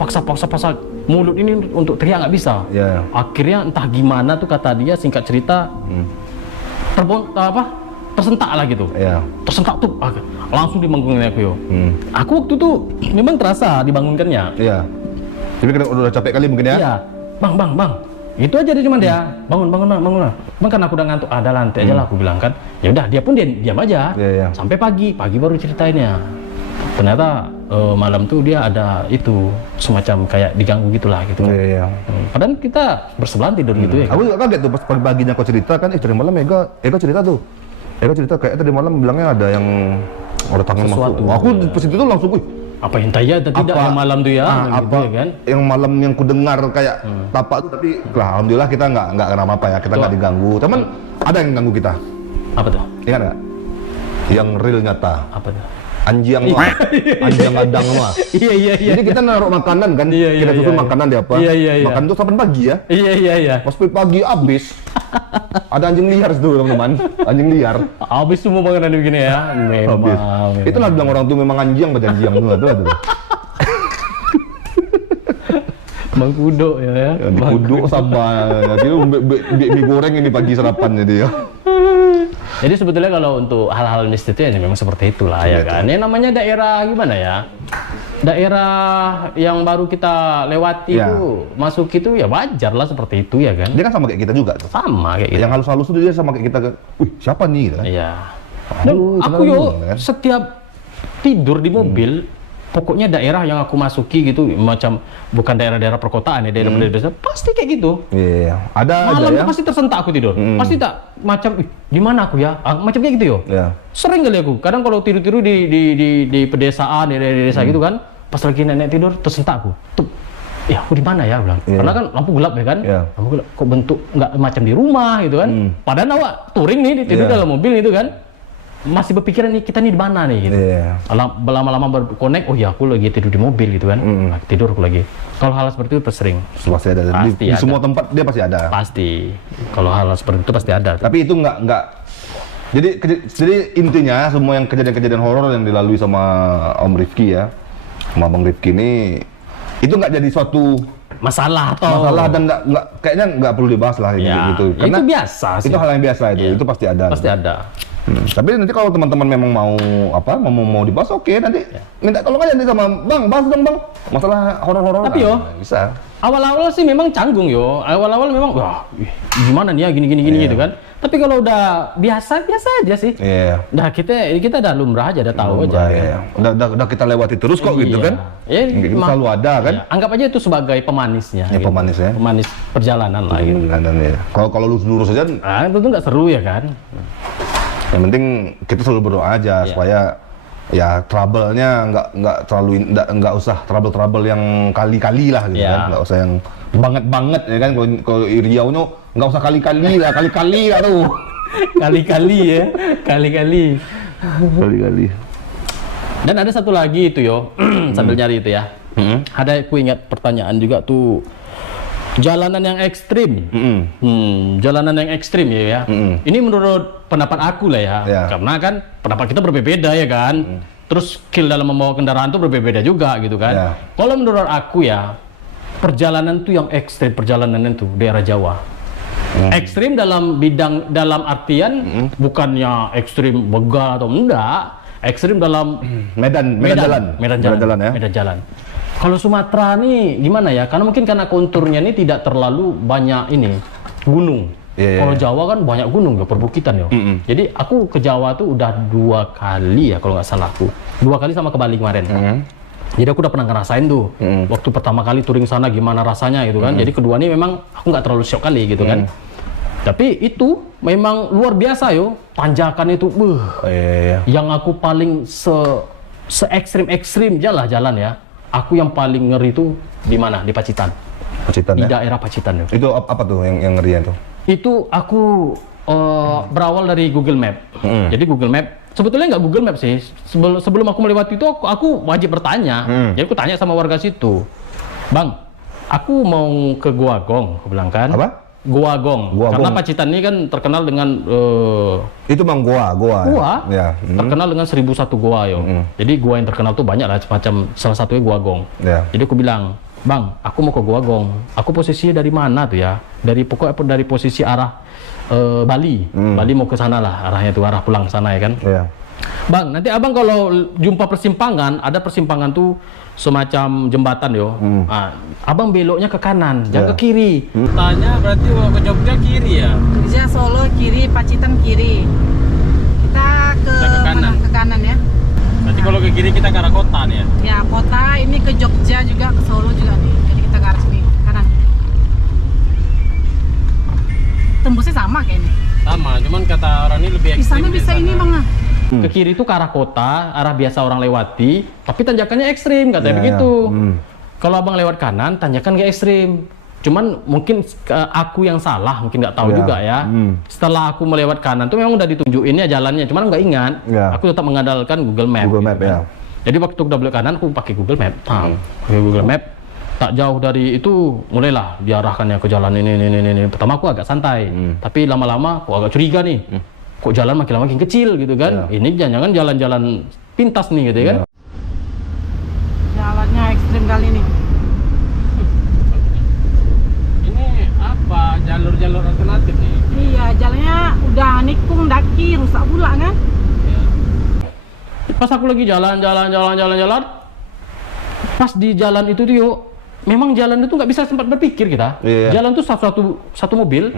mulut ini untuk teriak nggak bisa. Iya. Akhirnya entah gimana tuh kata dia singkat cerita tersentak lah gitu. Iya. Tersentak tuh langsung dibangunkan aku yo. Aku waktu itu memang terasa dibangunkannya. Iya. Tapi kan udah capek kali mungkin ya? Iya. Bang. Itu aja dia cuma dia. Bangun. Bang kan aku udah ngantuk. Ada lantai aja lah aku bilang kan. Ya udah dia pun diam aja. Iya. Sampai pagi baru ceritainnya. Ternyata malam tuh dia ada itu semacam kayak diganggu gitulah gitu. Iya. Padahal kita bersebelahan tidur gitu ya. Aku juga kaget tuh pas pagi-paginya kau cerita kan, tadi malam Ega cerita tuh. Ega cerita kayak tadi malam bilangnya ada yang ada tangan Sesuatu. masuk. Aku pas itu tuh langsung, Apa yang tanya atau tidak yang malam tuh ya? Gitu apa ya kan? yang malam yang ku dengar kayak tapak tuh, tapi lah alhamdulillah kita nggak kenapa apa ya, kita nggak diganggu. Cuman ada yang ganggu kita. Apa tuh? Ingat nggak? Yang real nyata. Apa tuh? Anjing mah, anjing ngadang mah. Iya. Jadi kita naruh makanan kan, Iya, kita susun iya. makanan di apa? Iya. Makan tuh sampai pagi ya. Iya. Pas pagi habis, ada anjing liar tuh teman-teman, anjing liar. Habis semua makanan begini ya. Habis. Itulah bilang orang tuh memang anjing pada anjing tuh. Bang Kudo ya. Duduk sama, jadi mie goreng ini pagi sarapan jadi ya. Jadi sebetulnya kalau untuk hal-hal mistis itu ya memang seperti itulah ya kan. Ini namanya daerah gimana ya? daerah yang baru kita lewati Ya. itu masuk itu ya wajar lah seperti itu ya kan. Dia kan sama kayak kita juga tuh. Sama kayak gitu. Yang halus-halus tuh dia sama kayak kita. Wih, siapa nih? Gitu kan? Iya. Dan aku kenal yo nih, kan? setiap tidur di mobil, pokoknya daerah yang aku masuki gitu, macam bukan daerah-daerah perkotaan ya, daerah-daerah desa, pasti kayak gitu. Iya, ada aja Malam ya. tuh pasti tersentak aku tidur. Pasti tak macam, "Ih, di mana aku ya?" Macam kayak gitu yo. Ya. Sering kali aku. Kadang kalau tidur-tidur di pedesaan, di desa gitu kan, pas lagi nenek tidur tersentak aku. Tuh, ya aku di mana ya bilang. Iya. Karena kan lampu gelap ya kan. Iya. Lampu gelap kok bentuk nggak macam di rumah gitu kan. Padahal awak touring nih tidur Iya. dalam mobil gitu kan. Masih berpikiran nih kita nih di mana nih gitu. Iya. Lama-lama berkonek, oh ya aku lagi tidur di mobil gitu kan. Nah, tidur aku lagi. Kalau hal seperti itu sering. Pasti ada. Pasti Di ada. semua tempat dia pasti ada. Pasti. Kalau hal seperti itu pasti ada. Tapi itu nggak. Jadi intinya semua yang kejadian-kejadian horor yang dilalui sama Om Rifki ya, sama Bang Rifki ini, itu nggak jadi suatu Masalah toh. masalah dan nggak kayaknya nggak perlu dibahas lah Ya, gitu. itu biasa sih. Itu hal yang biasa Iya. itu pasti ada. Pasti ada. Tapi nanti kalau teman-teman memang mau dibahas, oke, nanti minta tolong aja nih sama Bang, bahas dong Bang masalah horor-horor. Tapi yo, bisa. awal-awal sih memang canggung yo. Awal-awal memang wah, gimana nih ya gini gitu kan. Tapi kalau udah biasa aja sih. Iya. Nah, kita udah lumrah aja, udah tahu aja. Ya. Udah kita lewati terus kok gitu Iya. kan. Ya, Gitu emang- selalu ada kan. Iya, anggap aja itu sebagai pemanisnya. Ya, pemanis ya. Pemanis perjalanan lah gitu. Kalau lurus aja, Nah, itu tuh nggak seru ya kan. yang penting kita selalu berdoa aja Iya. supaya ya trouble-nya nggak usah trouble yang kali-kali lah gitu Iya. kan, nggak usah yang banget ya kan. Kalau Riau nya nggak usah kali-kali lah, kali-kali lah tuh. Kali-kali ya, kali-kali. Kali-kali. Dan ada satu lagi itu yo, sambil nyari itu ya. Ada aku ingat pertanyaan juga tuh, jalanan yang ekstrim. Jalanan yang ekstrim ya. Ini menurut pendapat aku lah ya. Ya. Karena kan pendapat kita berbeda ya kan. Terus skill dalam membawa kendaraan tuh berbeda juga gitu kan. Ya. Kalau menurut aku ya, perjalanan tuh yang ekstrim, perjalanan itu daerah Jawa. Ekstrim dalam artian bukannya ekstrim begal atau enggak. Ekstrim dalam Medan jalan. Medan jalan. Kalau Sumatera nih gimana ya? Karena konturnya ini tidak terlalu banyak ini gunung. Iya. Kalau Jawa kan banyak gunung ya, perbukitan ya. Jadi aku ke Jawa tuh udah 2 kali ya kalau nggak salah aku. 2 kali sama ke Bali kemarin. Jadi aku udah pernah ngerasain tuh. Waktu pertama kali touring sana gimana rasanya gitu kan. Jadi kedua ini memang aku nggak terlalu shock kali gitu kan. Tapi itu memang luar biasa yo. Tanjakan itu, Iya. yang aku paling se ekstrim jalan ya. Aku yang paling ngeri itu di mana? Di Pacitan. Pacitan Di ya. daerah Pacitan yo. Itu apa tuh yang ngerian tuh? Itu aku berawal dari Google Map. Jadi Google Map sebetulnya nggak Google Map sih. Sebelum aku melewati itu aku wajib bertanya. Jadi aku tanya sama warga situ, "Bang, aku mau ke Gua Gong," aku bilang kan. Apa? Gua Gong. Gua Karena Gong. Pacitan ini kan terkenal dengan Itu Bang gua. Ya. terkenal dengan 1001 gua yo. Jadi gua yang terkenal tuh banyak lah, macam salah satunya Gua Gong. Ya. Jadi aku bilang, "Bang, aku mau ke Gua Gong. Aku posisinya dari mana tuh ya? Pokoknya dari posisi arah Bali. Bali mau ke sana lah, arahnya tuh arah pulang sana ya kan. Iya. Bang, nanti abang kalau jumpa persimpangan, ada persimpangan tuh semacam jembatan yo. Nah, abang beloknya ke kanan, jangan ke kiri." Tanya berarti mau ke Jogja kiri ya? Jogja, Solo kiri, Pacitan kiri. Kita ke kanan. mana? Ke kanan ya. Berarti kalau ke kiri kita ke arah kota nih ya? Ya kota ini ke Jogja juga, ke Solo juga nih. Jadi kita ke arah sini kanan. Tembusnya sama kayaknya. Sama, cuman kata orang ini lebih Di ekstrim. sana bisa ini bang. Ke kiri itu ke arah kota, arah biasa orang lewati, tapi tanjakannya ekstrim, katanya Ya, begitu. ya. Kalau abang lewat kanan, tanjakan nggak ekstrim. Cuman mungkin aku yang salah, mungkin nggak tahu Ya. juga ya. Setelah aku melewat kanan tuh memang udah ditunjukin ya jalannya, cuman nggak ingat. Ya. Aku tetap mengandalkan Google Map. Google gitu Map, kan. ya. Jadi waktu udah belok kanan, aku pakai Google Map. Pakai Google Map. Tak jauh dari itu mulailah diarahkannya ke jalan ini. Pertama aku agak santai, tapi lama-lama aku agak curiga nih. Kok jalan makin lama makin kecil gitu kan? Ya. Ini jangan-jangan jalan-jalan pintas nih gitu kan? Jalannya ekstrim kali ini. Ini apa jalur-jalur alternatif nih? Iya, jalannya udah nikung, daki, rusak pula kan? Pas aku lagi jalan, Pas di jalan itu tuh yo, memang jalan itu nggak bisa sempat berpikir kita. Iya. Jalan tuh satu mobil.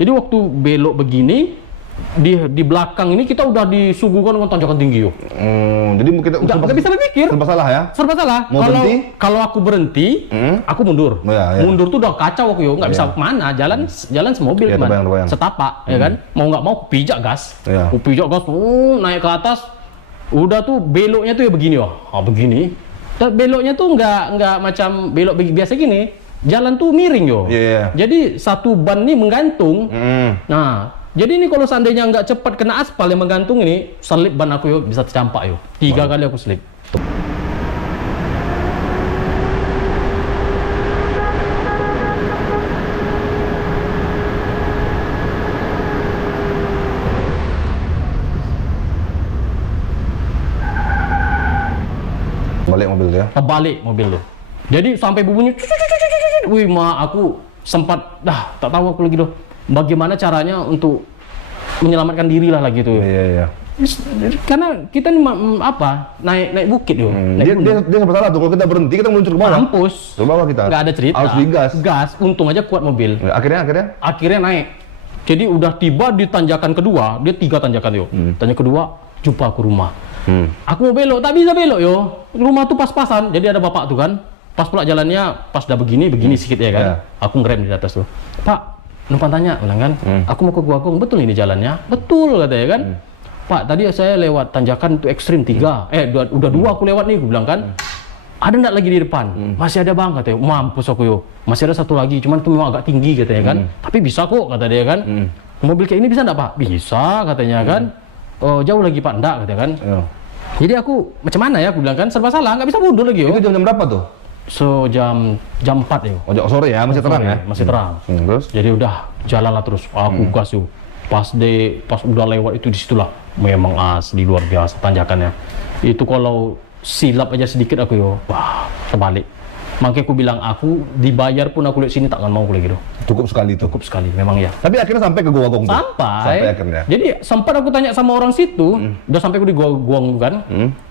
Jadi waktu belok begini, di belakang ini kita udah disuguhkan dengan tanjakan tinggi yo. Jadi mungkin Nggak bisa berpikir. serba salah ya. Serba salah. Mau berhenti? Kalau aku berhenti, aku mundur. Ya, ya. Mundur tuh udah kacau aku yo, nggak bisa kemana. Jalan semobil Ya, cuman. terbayang. Setapak, ya kan. Mau nggak mau aku pijak gas. Ya. Aku pijak gas, naik ke atas. Udah tuh beloknya tuh ya begini yo. Begini. Beloknya tuh nggak macam belok biasa gini. Jalan tuh miring yo. Iya. Jadi satu ban nih menggantung. Nah, jadi ini kalau seandainya nggak cepat kena aspal yang menggantung ini, selip ban aku yo bisa tercampak yo. 3 kali aku selip. Balik mobil dia. Terbalik mobil tuh. Jadi sampai bunyi, wih aku sempat tak tahu aku lagi doh. Bagaimana caranya untuk menyelamatkan diri lah lagi tuh. Iya. Karena kita nih naik bukit yo. Dia serba salah tuh. Kalau kita berhenti, kita meluncur ke bawah. Mampus. Ke bawah kita. Nggak ada cerita. Harus digas. Gas. Untung aja kuat mobil. Ya, akhirnya Akhirnya naik. Jadi udah tiba di tanjakan kedua. Dia 3 tanjakan yo. Tanjakan kedua, jumpa aku rumah. Aku mau belok, tak bisa belok yo. Rumah tuh pas-pasan. Jadi ada bapak tuh kan. Pas pula jalannya, pas udah begini sedikit ya kan. Ya. Aku ngerem di atas tuh. Pak, numpang tanya, bilang kan. Aku mau ke Gua Gong, betul ini jalannya? Betul katanya kan. Pak, tadi saya lewat tanjakan itu ekstrim 3. Udah 2 aku lewat nih, aku bilang kan. Ada enggak lagi di depan? Masih ada bang katanya. Mampus aku yo. Masih ada satu lagi, cuman itu memang agak tinggi katanya kan. Tapi bisa kok kata dia kan. Mobil kayak ini bisa enggak Pak? Bisa katanya kan. Oh, jauh lagi Pak, enggak katanya kan. Iya. Jadi aku macam mana ya? Aku bilang kan serba salah, nggak bisa mundur lagi yo. Itu jam berapa tuh? So jam 4 yo. Ojok sore ya, masih terang ya? Masih terang. Terus? Jadi udah jalanlah terus. Aku gas yo. Pas udah lewat itu disitulah memang asli luar biasa tanjakannya. Itu kalau silap aja sedikit aku yo, wah terbalik. Makanya aku bilang aku dibayar pun aku lihat sini takkan mau aku lagi doh. Cukup sekali tuh. Cukup sekali, memang ya. Tapi akhirnya sampai ke Gua Gong tuh? Sampai akhirnya. Jadi sempat aku tanya sama orang situ, udah sampai aku di Gua kan.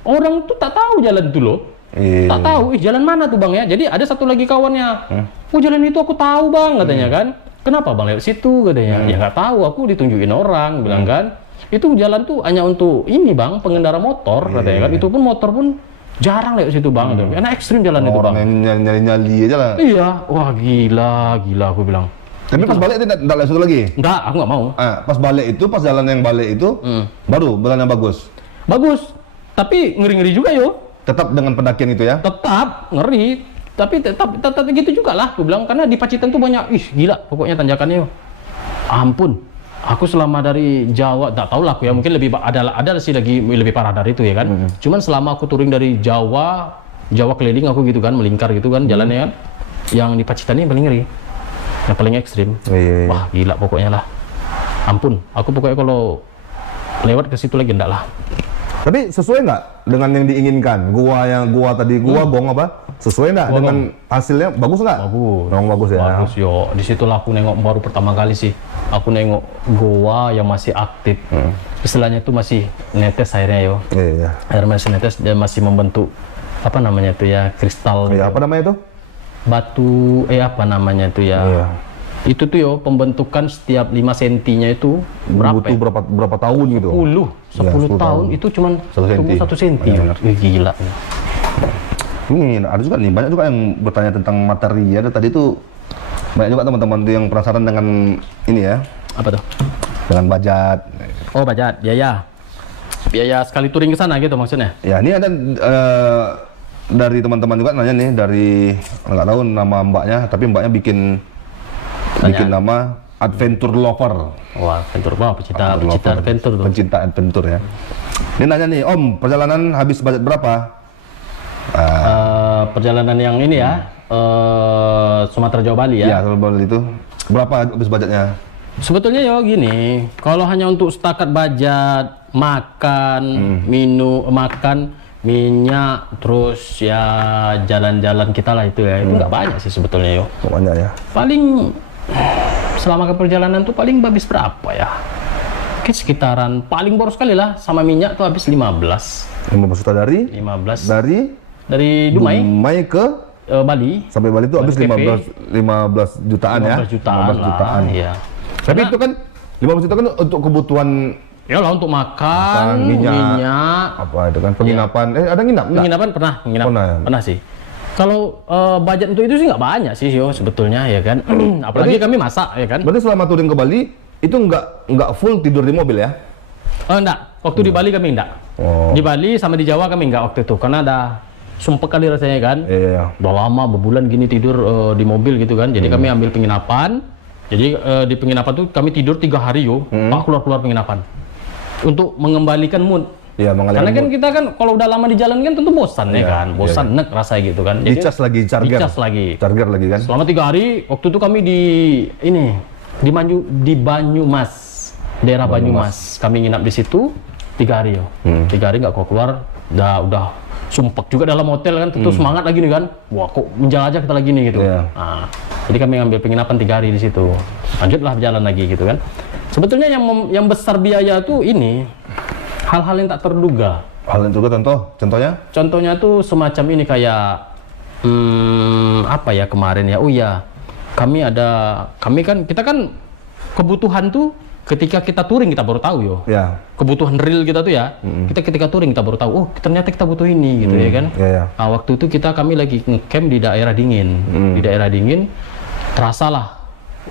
Orang tuh tak tahu jalan itu loh. Iya. Tak tahu, jalan mana tuh bang ya? Jadi ada satu lagi kawannya. Oh jalan itu aku tahu bang katanya kan. Kenapa bang lewat situ katanya? Ya nggak tahu, aku ditunjukin orang bilang kan. Itu jalan tuh hanya untuk ini bang, pengendara motor katanya kan. Itu pun motor pun jarang lewat situ bang. Karena ekstrim jalan itu bang. Orang yang nyali-nyali aja lah. Iya, wah gila aku bilang. Tapi pas balik tidak lewat situ lagi? Enggak, aku nggak mau. Pas balik itu, pas jalan yang balik itu, baru jalan yang bagus. Bagus, tapi ngeri-ngeri juga yo. Tetap dengan pendakian itu ya? Tetap ngeri, tapi tetap gitu juga lah. Aku bilang karena di Pacitan tuh banyak, gila pokoknya tanjakannya yo. Ampun, aku selama dari Jawa, tak tahu lah aku ya, mungkin lebih ada sih lagi lebih parah dari itu ya kan. Cuman selama aku touring dari Jawa keliling aku gitu kan, melingkar gitu kan jalannya kan, yang di Pacitan ini paling ngeri, yang paling ekstrim. Iya. Wah gila pokoknya lah. Ampun, aku pokoknya kalau lewat ke situ lagi enggak lah. Tapi sesuai nggak dengan yang diinginkan? Gua Gong apa? Sesuai nggak dengan hasilnya? Bagus nggak? Bagus. Memang bagus ya. Bagus yo. Disitulah aku nengok baru pertama kali sih. Aku nengok goa yang masih aktif. Istilahnya itu masih netes airnya yo. Iya. Air masih netes, dia masih membentuk apa namanya itu ya, kristal. Iya, apa namanya itu? Batu apa namanya itu ya. Iya. Itu tuh yo pembentukan setiap 5 sentinya itu Butuh berapa? berapa tahun gitu? 10 Ya, 10 tahun tahun. itu cuman 1 senti. 1 senti. Benar. Wih, gila. Ini ada juga nih, banyak juga yang bertanya tentang materi ya. Tadi tuh banyak juga teman-teman tuh yang penasaran dengan ini ya, Apa tuh? dengan budget. Oh, budget, biaya sekali touring ke sana gitu maksudnya. Ya, ini ada dari teman-teman juga nanya nih, dari nggak tahu nama mbaknya, tapi mbaknya bikin nama Adventure Lover. Wah, adventure banget, pecinta adventure tuh. Pencinta adventure ya. Ini nanya nih, Om, perjalanan habis budget berapa? Perjalanan yang ini ya, Sumatera Jawa Bali Ya, ya. kalau Bali itu berapa habis budgetnya? Sebetulnya ya gini, kalau hanya untuk setakat budget makan, minyak, terus ya jalan-jalan kita lah itu ya, itu nggak banyak sih sebetulnya yo. Banyak ya. Paling selama perjalanan tuh paling habis berapa ya? Mungkin sekitaran paling boros sekali lah sama minyak tuh habis 15 juta dari 15 dari Dumai ke Bali sampai Bali itu habis Bali 15 jutaan ya. 15 jutaan 15 jutaan. lah, iya. Tapi itu kan 15 juta kan untuk kebutuhan Ya lah untuk makan, minyak, apa itu kan penginapan. Ada nginap enggak? Penginapan pernah, Pernah, ya? pernah sih. Kalau budget untuk itu sih nggak banyak sih yo sebetulnya ya kan. Apalagi kami masak ya kan. Berarti selama touring ke Bali itu nggak full tidur di mobil ya? Enggak, waktu di Bali kami enggak. Oh. Di Bali sama di Jawa kami enggak waktu itu karena ada sumpek kali rasanya kan. Iya. Udah lama berbulan gini tidur di mobil gitu kan. Jadi kami ambil penginapan. Jadi di penginapan tuh kami tidur 3 hari yo. Pak keluar penginapan. Untuk mengembalikan mood. Iya, mengalihkan Karena kan mood. kita kan kalau udah lama di jalan kan tentu bosan ya Iya, kan. Bosan nek rasanya gitu kan. Jadi Dicas lagi charger. dicas lagi. Charger lagi kan? Selama 3 hari waktu itu kami di Banyumas. Daerah Banyumas. Kami nginap di situ 3 hari yo. 3 hari nggak keluar. Udah sumpek juga dalam hotel kan, tentu semangat lagi nih kan. Wah, kok menjelajah kita lagi nih gitu. Iya. Nah, jadi kami ngambil penginapan 3 hari di situ. Lanjutlah berjalan lagi gitu kan. Sebetulnya yang besar biaya tuh ini hal-hal yang tak terduga. Hal yang juga contohnya? Contohnya tuh semacam ini kayak apa ya kemarin ya. Oh ya, kita kan kebutuhan tuh ketika kita touring kita baru tahu yo. Ya. Kebutuhan real kita tuh ya. Kita ketika touring kita baru tahu, oh ternyata kita butuh ini gitu ya kan. Iya. Nah, waktu itu kami lagi ngecamp di daerah dingin. Di daerah dingin terasalah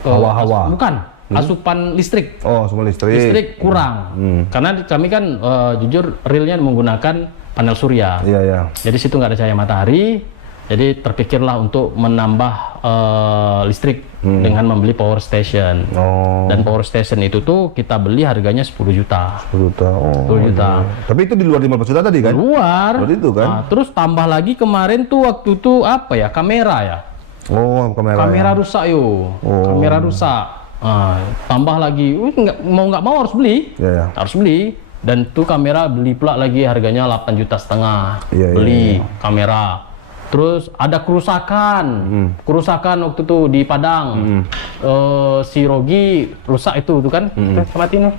Hawa-hawa. bukan asupan listrik. Oh, semua listrik. Listrik kurang. Karena kami kan jujur realnya menggunakan panel surya. Iya, iya. Jadi situ nggak ada cahaya matahari. Jadi terpikirlah untuk menambah listrik dengan membeli power station. Oh. Dan power station itu tuh kita beli harganya 10 juta. 10 juta. Oh. 10 juta. Tapi itu di luar 15 juta tadi kan? Luar. Berarti itu kan? Nah, terus tambah lagi kemarin tuh waktu itu apa ya? Kamera ya. Oh, kamera. Kamera rusak yo. Oh. Kamera rusak. Tambah lagi, nggak mau harus beli. Iya, iya. Harus beli. Dan tuh kamera beli pula lagi harganya 8,5 juta. Iya, Beli iya. kamera. Terus ada kerusakan. Kerusakan waktu itu di Padang. Si Rogi rusak itu tuh kan. Mati nih.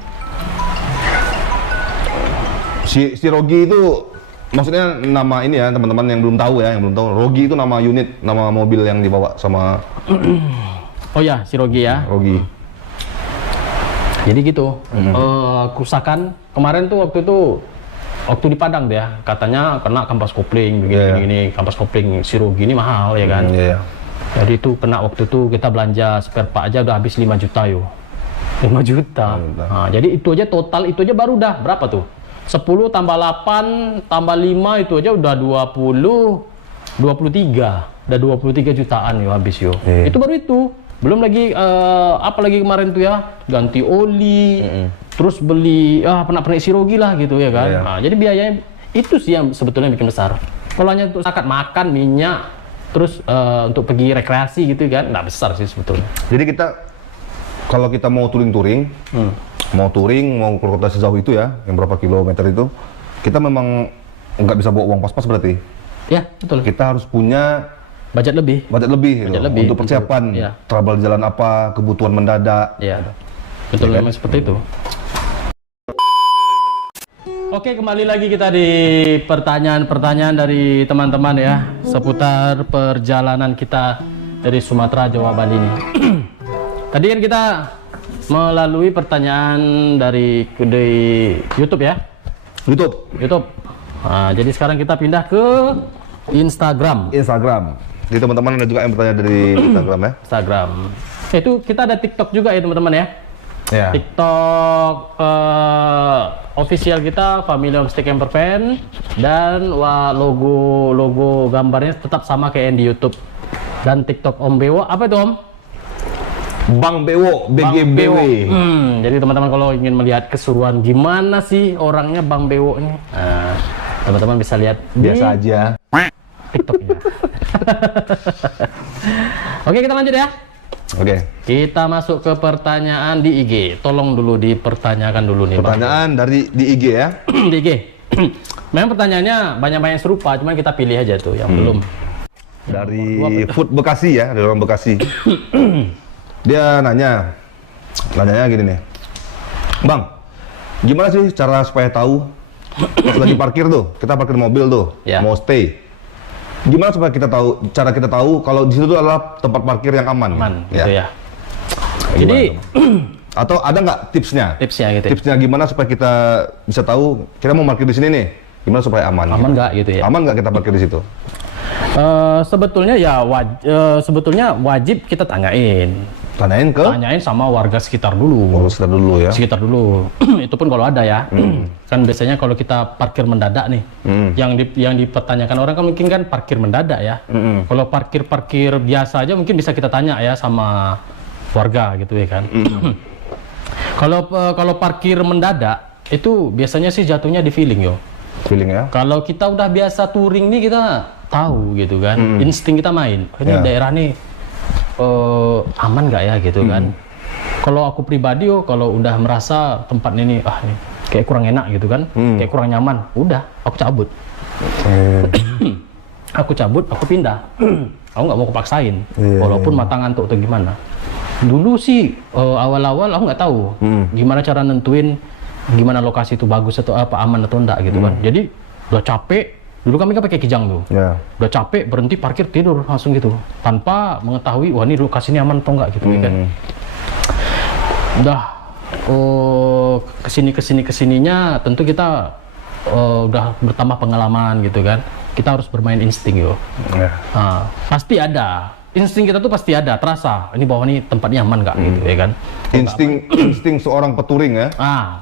Si Rogi itu maksudnya nama ini ya teman-teman yang belum tahu ya, yang belum tahu. Rogi itu nama unit, nama mobil yang dibawa sama Oh ya, si Rogi ya. Rogi. Jadi gitu. Kerusakan kemarin tuh waktu di Padang tuh ya, katanya kena kampas kopling begini. Kampas kopling si Rogi ini mahal ya kan. Iya, iya. Jadi itu kena waktu itu kita belanja spare part aja udah habis 5 juta yo. 5 juta. Nah, jadi itu aja total itu aja baru dah berapa tuh? 10 tambah 8 tambah 5 itu aja udah 23. Udah 23 jutaan yo habis yo. Iya. Itu baru itu. Belum lagi apalagi kemarin tuh ya, ganti oli. Terus beli pernak-pernik si Rogi lah gitu ya kan. Iya. Nah, jadi biayanya itu sih yang sebetulnya bikin besar. Kalau hanya untuk sakat makan, minyak, terus untuk pergi rekreasi gitu kan, nggak besar sih sebetulnya. Jadi kalau kita mau touring-touring, mau keluar kota sejauh itu ya, yang berapa kilometer itu, kita memang nggak bisa bawa uang pas-pas berarti. Ya, betul. Kita harus punya Budget lebih. budget lebih, gitu, lebih, untuk persiapan, iya. trouble di jalan apa, kebutuhan mendadak. Ya, betul Iya kan? memang seperti itu. Oke, kembali lagi kita di pertanyaan-pertanyaan dari teman-teman ya seputar perjalanan kita dari Sumatera, Jawa, Bali ini. Tadi kan kita melalui pertanyaan dari YouTube ya. YouTube. Nah, jadi sekarang kita pindah ke Instagram. Jadi teman-teman ada juga yang bertanya dari Instagram ya. Instagram. Itu kita ada TikTok juga ya teman-teman ya. Ya. TikTok official kita Family Homestay Camper Van dan logo gambarnya tetap sama kayak yang di YouTube. Dan TikTok Om Bewo apa itu Om? Bang Bewo, Bang BGBW. Bewo. Jadi teman-teman kalau ingin melihat keseruan gimana sih orangnya Bang Bewo ini, teman-teman bisa lihat Biasa di aja. TikToknya. Oke, kita lanjut ya. Oke. Kita masuk ke pertanyaan di IG. Tolong dulu dipertanyakan dulu nih. Pertanyaan dari di IG ya. Bang. Di IG. Memang pertanyaannya banyak-banyak serupa, cuman kita pilih aja tuh yang belum. Dari Food Bekasi ya, dari orang Bekasi. Dia nanyanya gini nih, Bang, gimana sih cara supaya tahu pas lagi parkir tuh, kita parkir mobil tuh, Ya. mau stay. Gimana supaya cara kita tahu kalau di situ tuh adalah tempat parkir yang aman? Aman, gitu ya. Gimana Jadi Atau ada nggak tipsnya? tipsnya gitu. Ya. Tipsnya gimana supaya kita bisa tahu kita mau parkir di sini nih? Gimana supaya aman? Aman nggak gitu ya? Aman nggak kita parkir di situ? Sebetulnya ya sebetulnya wajib kita Tanyain ke tanyain sama warga sekitar dulu. urus dulu ya. Sekitar dulu. Itu pun kalau ada ya. Kan biasanya kalau kita parkir mendadak nih, yang dipertanyakan orang kan mungkin kan parkir mendadak ya. Kalau parkir biasa aja mungkin bisa kita tanya ya sama warga gitu ya kan. Kalau parkir mendadak itu biasanya sih jatuhnya di feeling yo. Feeling ya. Kalau kita udah biasa touring nih kita tahu gitu kan, insting kita main. Oh, ini Ya. daerah nih aman nggak ya gitu kan. Kalau aku pribadi kalau udah merasa tempat ini ini kayak kurang enak gitu kan, kayak kurang nyaman, udah aku cabut. Aku pindah. Aku nggak mau kepaksain, walaupun mata ngantuk atau gimana. Dulu sih awal-awal aku nggak tahu gimana cara nentuin gimana lokasi itu bagus atau apa, aman atau enggak gitu kan. Jadi udah capek, dulu kami kan pakai kijang tuh. Ya. Udah capek berhenti parkir tidur langsung gitu tanpa mengetahui wah ini lokasi ini aman atau enggak gitu ya kan. Udah kesininya tentu kita udah bertambah pengalaman gitu kan. Kita harus bermain insting yo. Ya. Pasti ada insting kita tuh, pasti ada terasa ini bahwa ini tempatnya aman nggak gitu ya kan. Insting seorang peturing ya.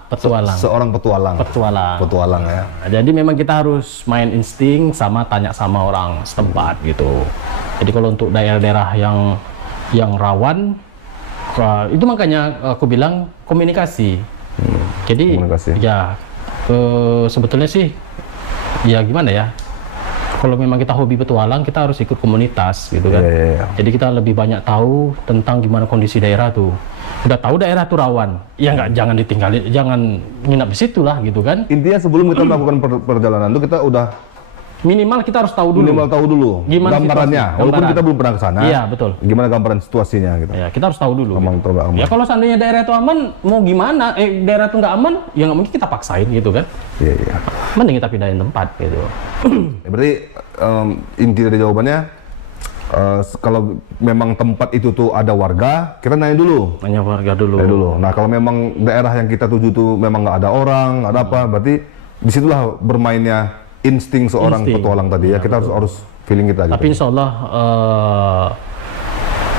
Petualang. Seorang petualang ya. Nah, jadi memang kita harus main insting sama tanya sama orang setempat gitu. Jadi kalau untuk daerah-daerah yang rawan, itu makanya aku bilang komunikasi. Jadi Komunikasi. ya sebetulnya sih ya gimana ya? Kalau memang kita hobi petualang, kita harus ikut komunitas gitu kan. Iya. Jadi kita lebih banyak tahu tentang gimana kondisi daerah tuh. Udah tahu daerah tuh rawan, ya nggak, jangan ditinggalin, jangan nginap di situ lah gitu kan. Intinya sebelum kita melakukan perjalanan itu kita udah Minimal kita harus tahu dulu. Gimana gambarannya, situasi? walaupun Gambaran. kita belum pernah ke sana. Iya, betul. Gimana gambaran situasinya gitu. Ya, kita harus tahu dulu. Aman atau nggak aman. Ya kalau seandainya daerah itu aman, mau gimana? Daerah itu nggak aman, ya nggak mungkin kita paksain gitu kan. Iya. Mending kita pindahin tempat gitu. Ya, berarti inti dari jawabannya kalau memang tempat itu tuh ada warga, kita nanya dulu. Nanya warga dulu. Nanya dulu. Nah kalau memang daerah yang kita tuju tuh memang nggak ada orang, nggak ada apa, berarti disitulah bermainnya insting seorang Insting. petualang tadi ya. Kita harus feeling kita. Tapi Gitu. insya Allah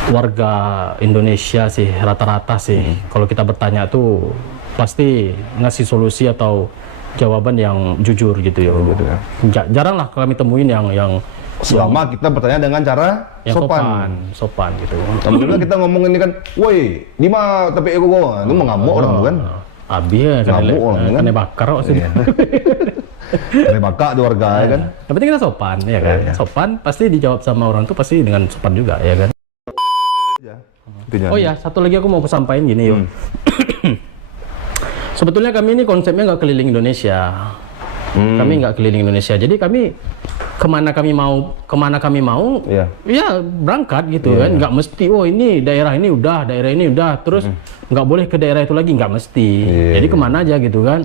warga Indonesia sih rata-rata sih kalau kita bertanya tuh pasti ngasih solusi atau jawaban yang jujur gitu ya. Gitu ya. Jarang lah kami temuin yang Selama kita bertanya dengan cara yang sopan. sopan gitu. Alhamdulillah kita ngomong ini kan, woi, di mana tapi ego gua, itu mau ngamuk orang tuh kan, Abi ya Ngamuk orang kan? kena bakar kok sih. Iya. Dari bakak di warga ya kan. Yang penting kita sopan ya kan. Iya. Sopan pasti dijawab sama orang tuh pasti dengan sopan juga ya kan. Intinya. Oh ya, satu lagi aku mau sampaikan gini yo. Sebetulnya kami ini konsepnya nggak keliling Indonesia. Kami nggak keliling Indonesia. Jadi kami kemana kami mau, Iya. ya berangkat gitu kan. Nggak mesti, ini daerah ini udah, terus nggak boleh ke daerah itu lagi, nggak mesti. Iya, Jadi kemana aja gitu kan.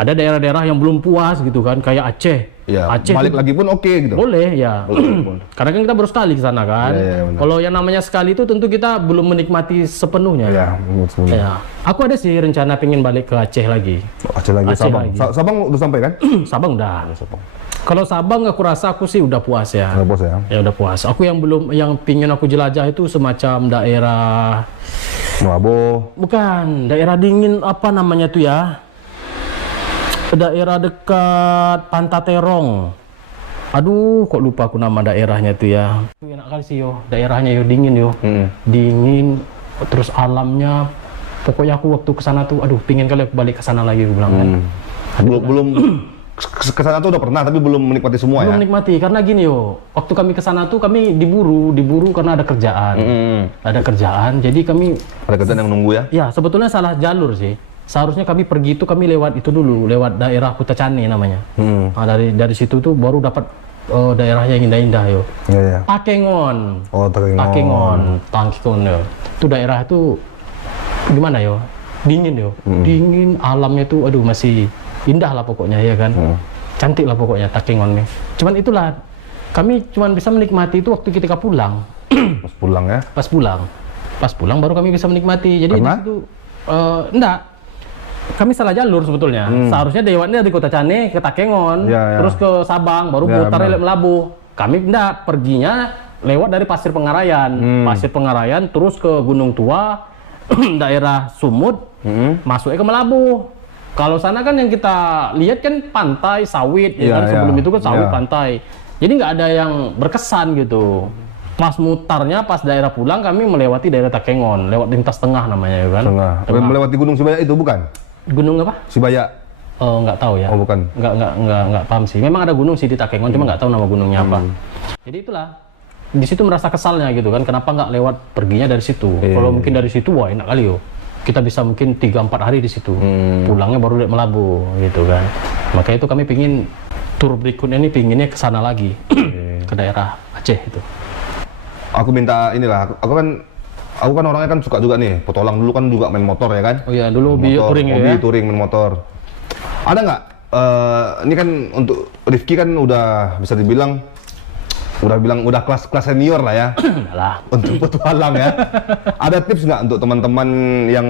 Ada daerah-daerah yang belum puas gitu kan, kayak Aceh. Iya. Aceh Balik tuh lagi pun oke gitu. boleh ya. Karena kan kita baru sekali ke sana kan. Iya, benar. Kalau yang namanya sekali itu tentu kita belum menikmati sepenuhnya. Iya. Ya. Aku ada sih rencana pengen balik ke Aceh lagi. Aceh lagi, Aceh Sabang. lagi. Sabang udah sampai kan? Sabang udah. Kalau Sabang aku rasa aku sih udah puas ya. Udah bos ya. Ya udah puas. Aku yang pingin aku jelajah itu semacam daerah, Mabo. bukan daerah dingin apa namanya tuh ya? Daerah dekat Pantai Terong. Aduh, kok lupa aku nama daerahnya tuh ya. Enak kali sih yo, daerahnya yo dingin yo. Dingin, terus alamnya. Pokoknya aku waktu ke sana tuh, aduh, pingin kali aku balik ke sana lagi, aku bilang kan. Belum ke sana tuh udah pernah tapi belum menikmati semua Belum ya. menikmati karena gini yo, waktu kami ke sana tuh kami diburu karena ada kerjaan. Ada kerjaan, jadi kami Ada kerjaan yang nunggu ya. ya sebetulnya salah jalur sih. Seharusnya kami pergi itu kami lewat itu dulu, lewat daerah Kutacani namanya. Nah, dari situ tuh baru dapat daerah yang indah-indah yo. Iya, iya. Takengon. Oh, Takengon yo. Itu daerah itu gimana yo? Dingin yo. Dingin, alamnya tuh aduh masih indah lah pokoknya ya kan. Cantik lah pokoknya Takengon nih. Cuman itulah kami cuman bisa menikmati itu waktu ketika pulang. Pas pulang ya. Pas pulang baru kami bisa menikmati. Jadi Karena? di situ enggak. Kami salah jalur sebetulnya. Seharusnya lewatnya di Kota Cane ke Takengon, Ya, ya. terus ke Sabang, baru Ya, putar benar. lewat Melabu. Kami enggak, perginya lewat dari Pasir Pengarayan. Pasir Pengarayan terus ke Gunung Tua, daerah Sumut, masuknya ke Melabu. Kalau sana kan yang kita lihat kan pantai, sawit, ya Ya, kan? ya. Sebelum itu kan sawit, Ya. pantai. Jadi nggak ada yang berkesan gitu. Pas mutarnya, pas daerah pulang kami melewati daerah Takengon, lewat lintas tengah namanya ya kan. Tengah. Melewati Gunung Sibaya itu bukan? Gunung apa? Sibaya. Oh, nggak tahu ya. Oh, bukan. Nggak paham sih. Memang ada gunung sih di Takengon, cuma nggak tahu nama gunungnya apa. Jadi itulah. Di situ merasa kesalnya gitu kan. Kenapa nggak lewat perginya dari situ? Kalau mungkin dari situ, wah enak kali yo. Kita bisa mungkin 3-4 hari di situ. Pulangnya baru lihat Melabu gitu kan. Makanya itu kami pingin tur berikutnya ini pinginnya ke sana lagi. Ke daerah Aceh itu. Aku minta inilah, aku kan orangnya kan suka juga nih, petualang dulu kan juga main motor ya kan? Oh iya, dulu hobi Motor, touring hobi ya. touring main motor. Ada nggak? Ini kan untuk Rifki kan udah bisa dibilang udah kelas senior lah ya Lah. untuk petualang ya. Ada tips nggak untuk teman-teman yang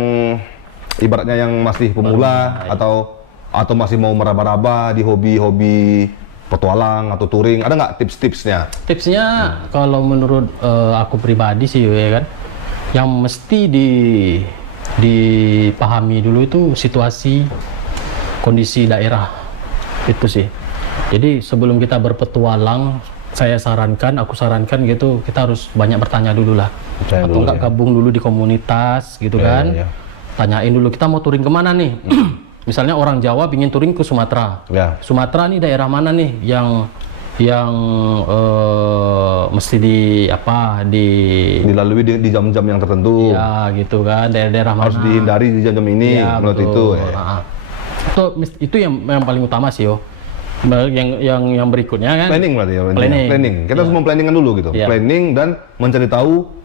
ibaratnya yang masih pemula atau masih mau meraba-raba di hobi-hobi petualang atau touring? Ada nggak tips-tipsnya? Tipsnya kalau menurut aku pribadi sih ya kan, yang mesti dipahami dulu itu situasi kondisi daerah itu sih. Jadi sebelum kita berpetualang, aku sarankan gitu, kita harus banyak bertanya dulu lah. Percaya Atau dulu enggak ya. gabung dulu di komunitas gitu kan. Iya. Tanyain dulu kita mau touring kemana nih. Misalnya orang Jawa pingin touring ke Sumatera. Ya. Sumatera nih daerah mana nih yang mesti Dilalui di jam-jam yang tertentu. ya gitu kan, daerah-daerah mana Harus dihindari di jam-jam ini ya, menurut betul. itu. Ya. Nah, itu yang paling utama sih yo. Yang berikutnya kan Planning berarti ya. Planning. Kita harus memplanningan dulu gitu. Iya. Planning dan mencari tahu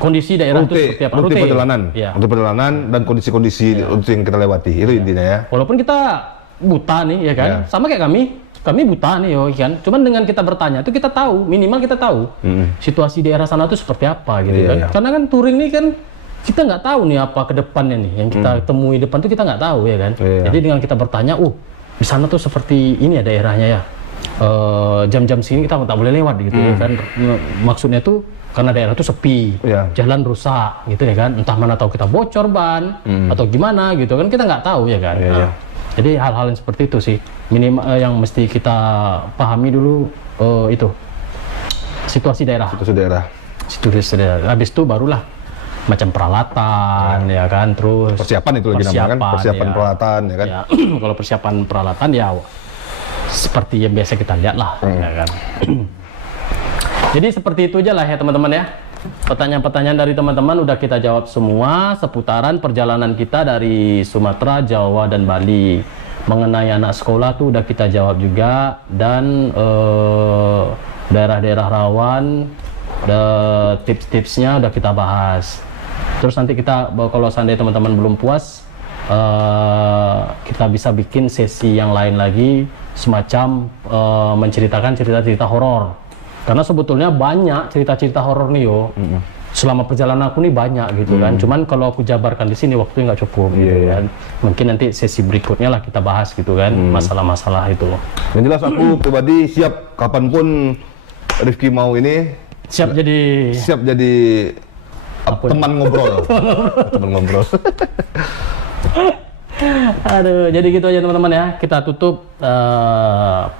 kondisi daerah itu seperti apa, rute perjalanan, ya. rute perjalanan dan kondisi-kondisi rute yang kita lewati. Itu intinya ya. Walaupun kita buta nih ya kan, Ya. sama kayak kami buta nih yo kan. Cuman dengan kita bertanya itu kita tahu, minimal kita tahu situasi daerah sana itu seperti apa gitu Iya, kan. iya. Karena kan touring nih kan kita nggak tahu nih apa ke depannya nih yang kita temui depan tuh kita nggak tahu ya kan. Iya. Jadi dengan kita bertanya, di sana tuh seperti ini ya daerahnya ya. Jam-jam sini kita nggak boleh lewat gitu ya kan. Maksudnya tuh karena daerah itu sepi, Iya. jalan rusak gitu ya kan. Entah mana tahu kita bocor ban atau gimana gitu kan, kita nggak tahu ya kan. Iya, iya. Jadi hal-hal yang seperti itu sih minimal yang mesti kita pahami dulu, itu situasi daerah. Situasi daerah. Habis itu barulah macam peralatan ya kan, terus Persiapan itu lagi namanya kan, persiapan ya. peralatan ya kan. Ya, kalau persiapan peralatan ya seperti yang biasa kita lihat lah ya kan. Jadi seperti itu aja lah ya teman-teman ya. Pertanyaan-pertanyaan dari teman-teman udah kita jawab semua seputaran perjalanan kita dari Sumatera, Jawa, dan Bali. Mengenai anak sekolah tuh udah kita jawab juga, dan daerah-daerah rawan, tips-tipsnya udah kita bahas. Terus nanti kita, kalau seandainya teman-teman belum puas, kita bisa bikin sesi yang lain lagi, semacam menceritakan cerita-cerita horor. Karena sebetulnya banyak cerita-cerita horor nih yo. Selama perjalanan aku nih banyak gitu kan. Cuman kalau aku jabarkan di sini waktunya nggak cukup gitu kan. Mungkin nanti sesi berikutnya lah kita bahas gitu kan, masalah-masalah itu. Yang jelas aku pribadi siap kapanpun Rifki mau ini, Siap jadi teman ngobrol. Teman ngobrol. Aduh, jadi gitu aja teman-teman ya. Kita tutup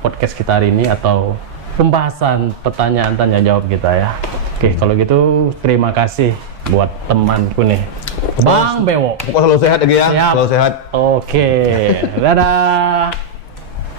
podcast kita hari ini, atau pembahasan pertanyaan tanya jawab kita ya. Oke, kalau gitu terima kasih buat temanku nih, Bang Bewo. Pokoknya selalu sehat ya, Gi, ya. Siap. Selalu sehat. Oke, dadah.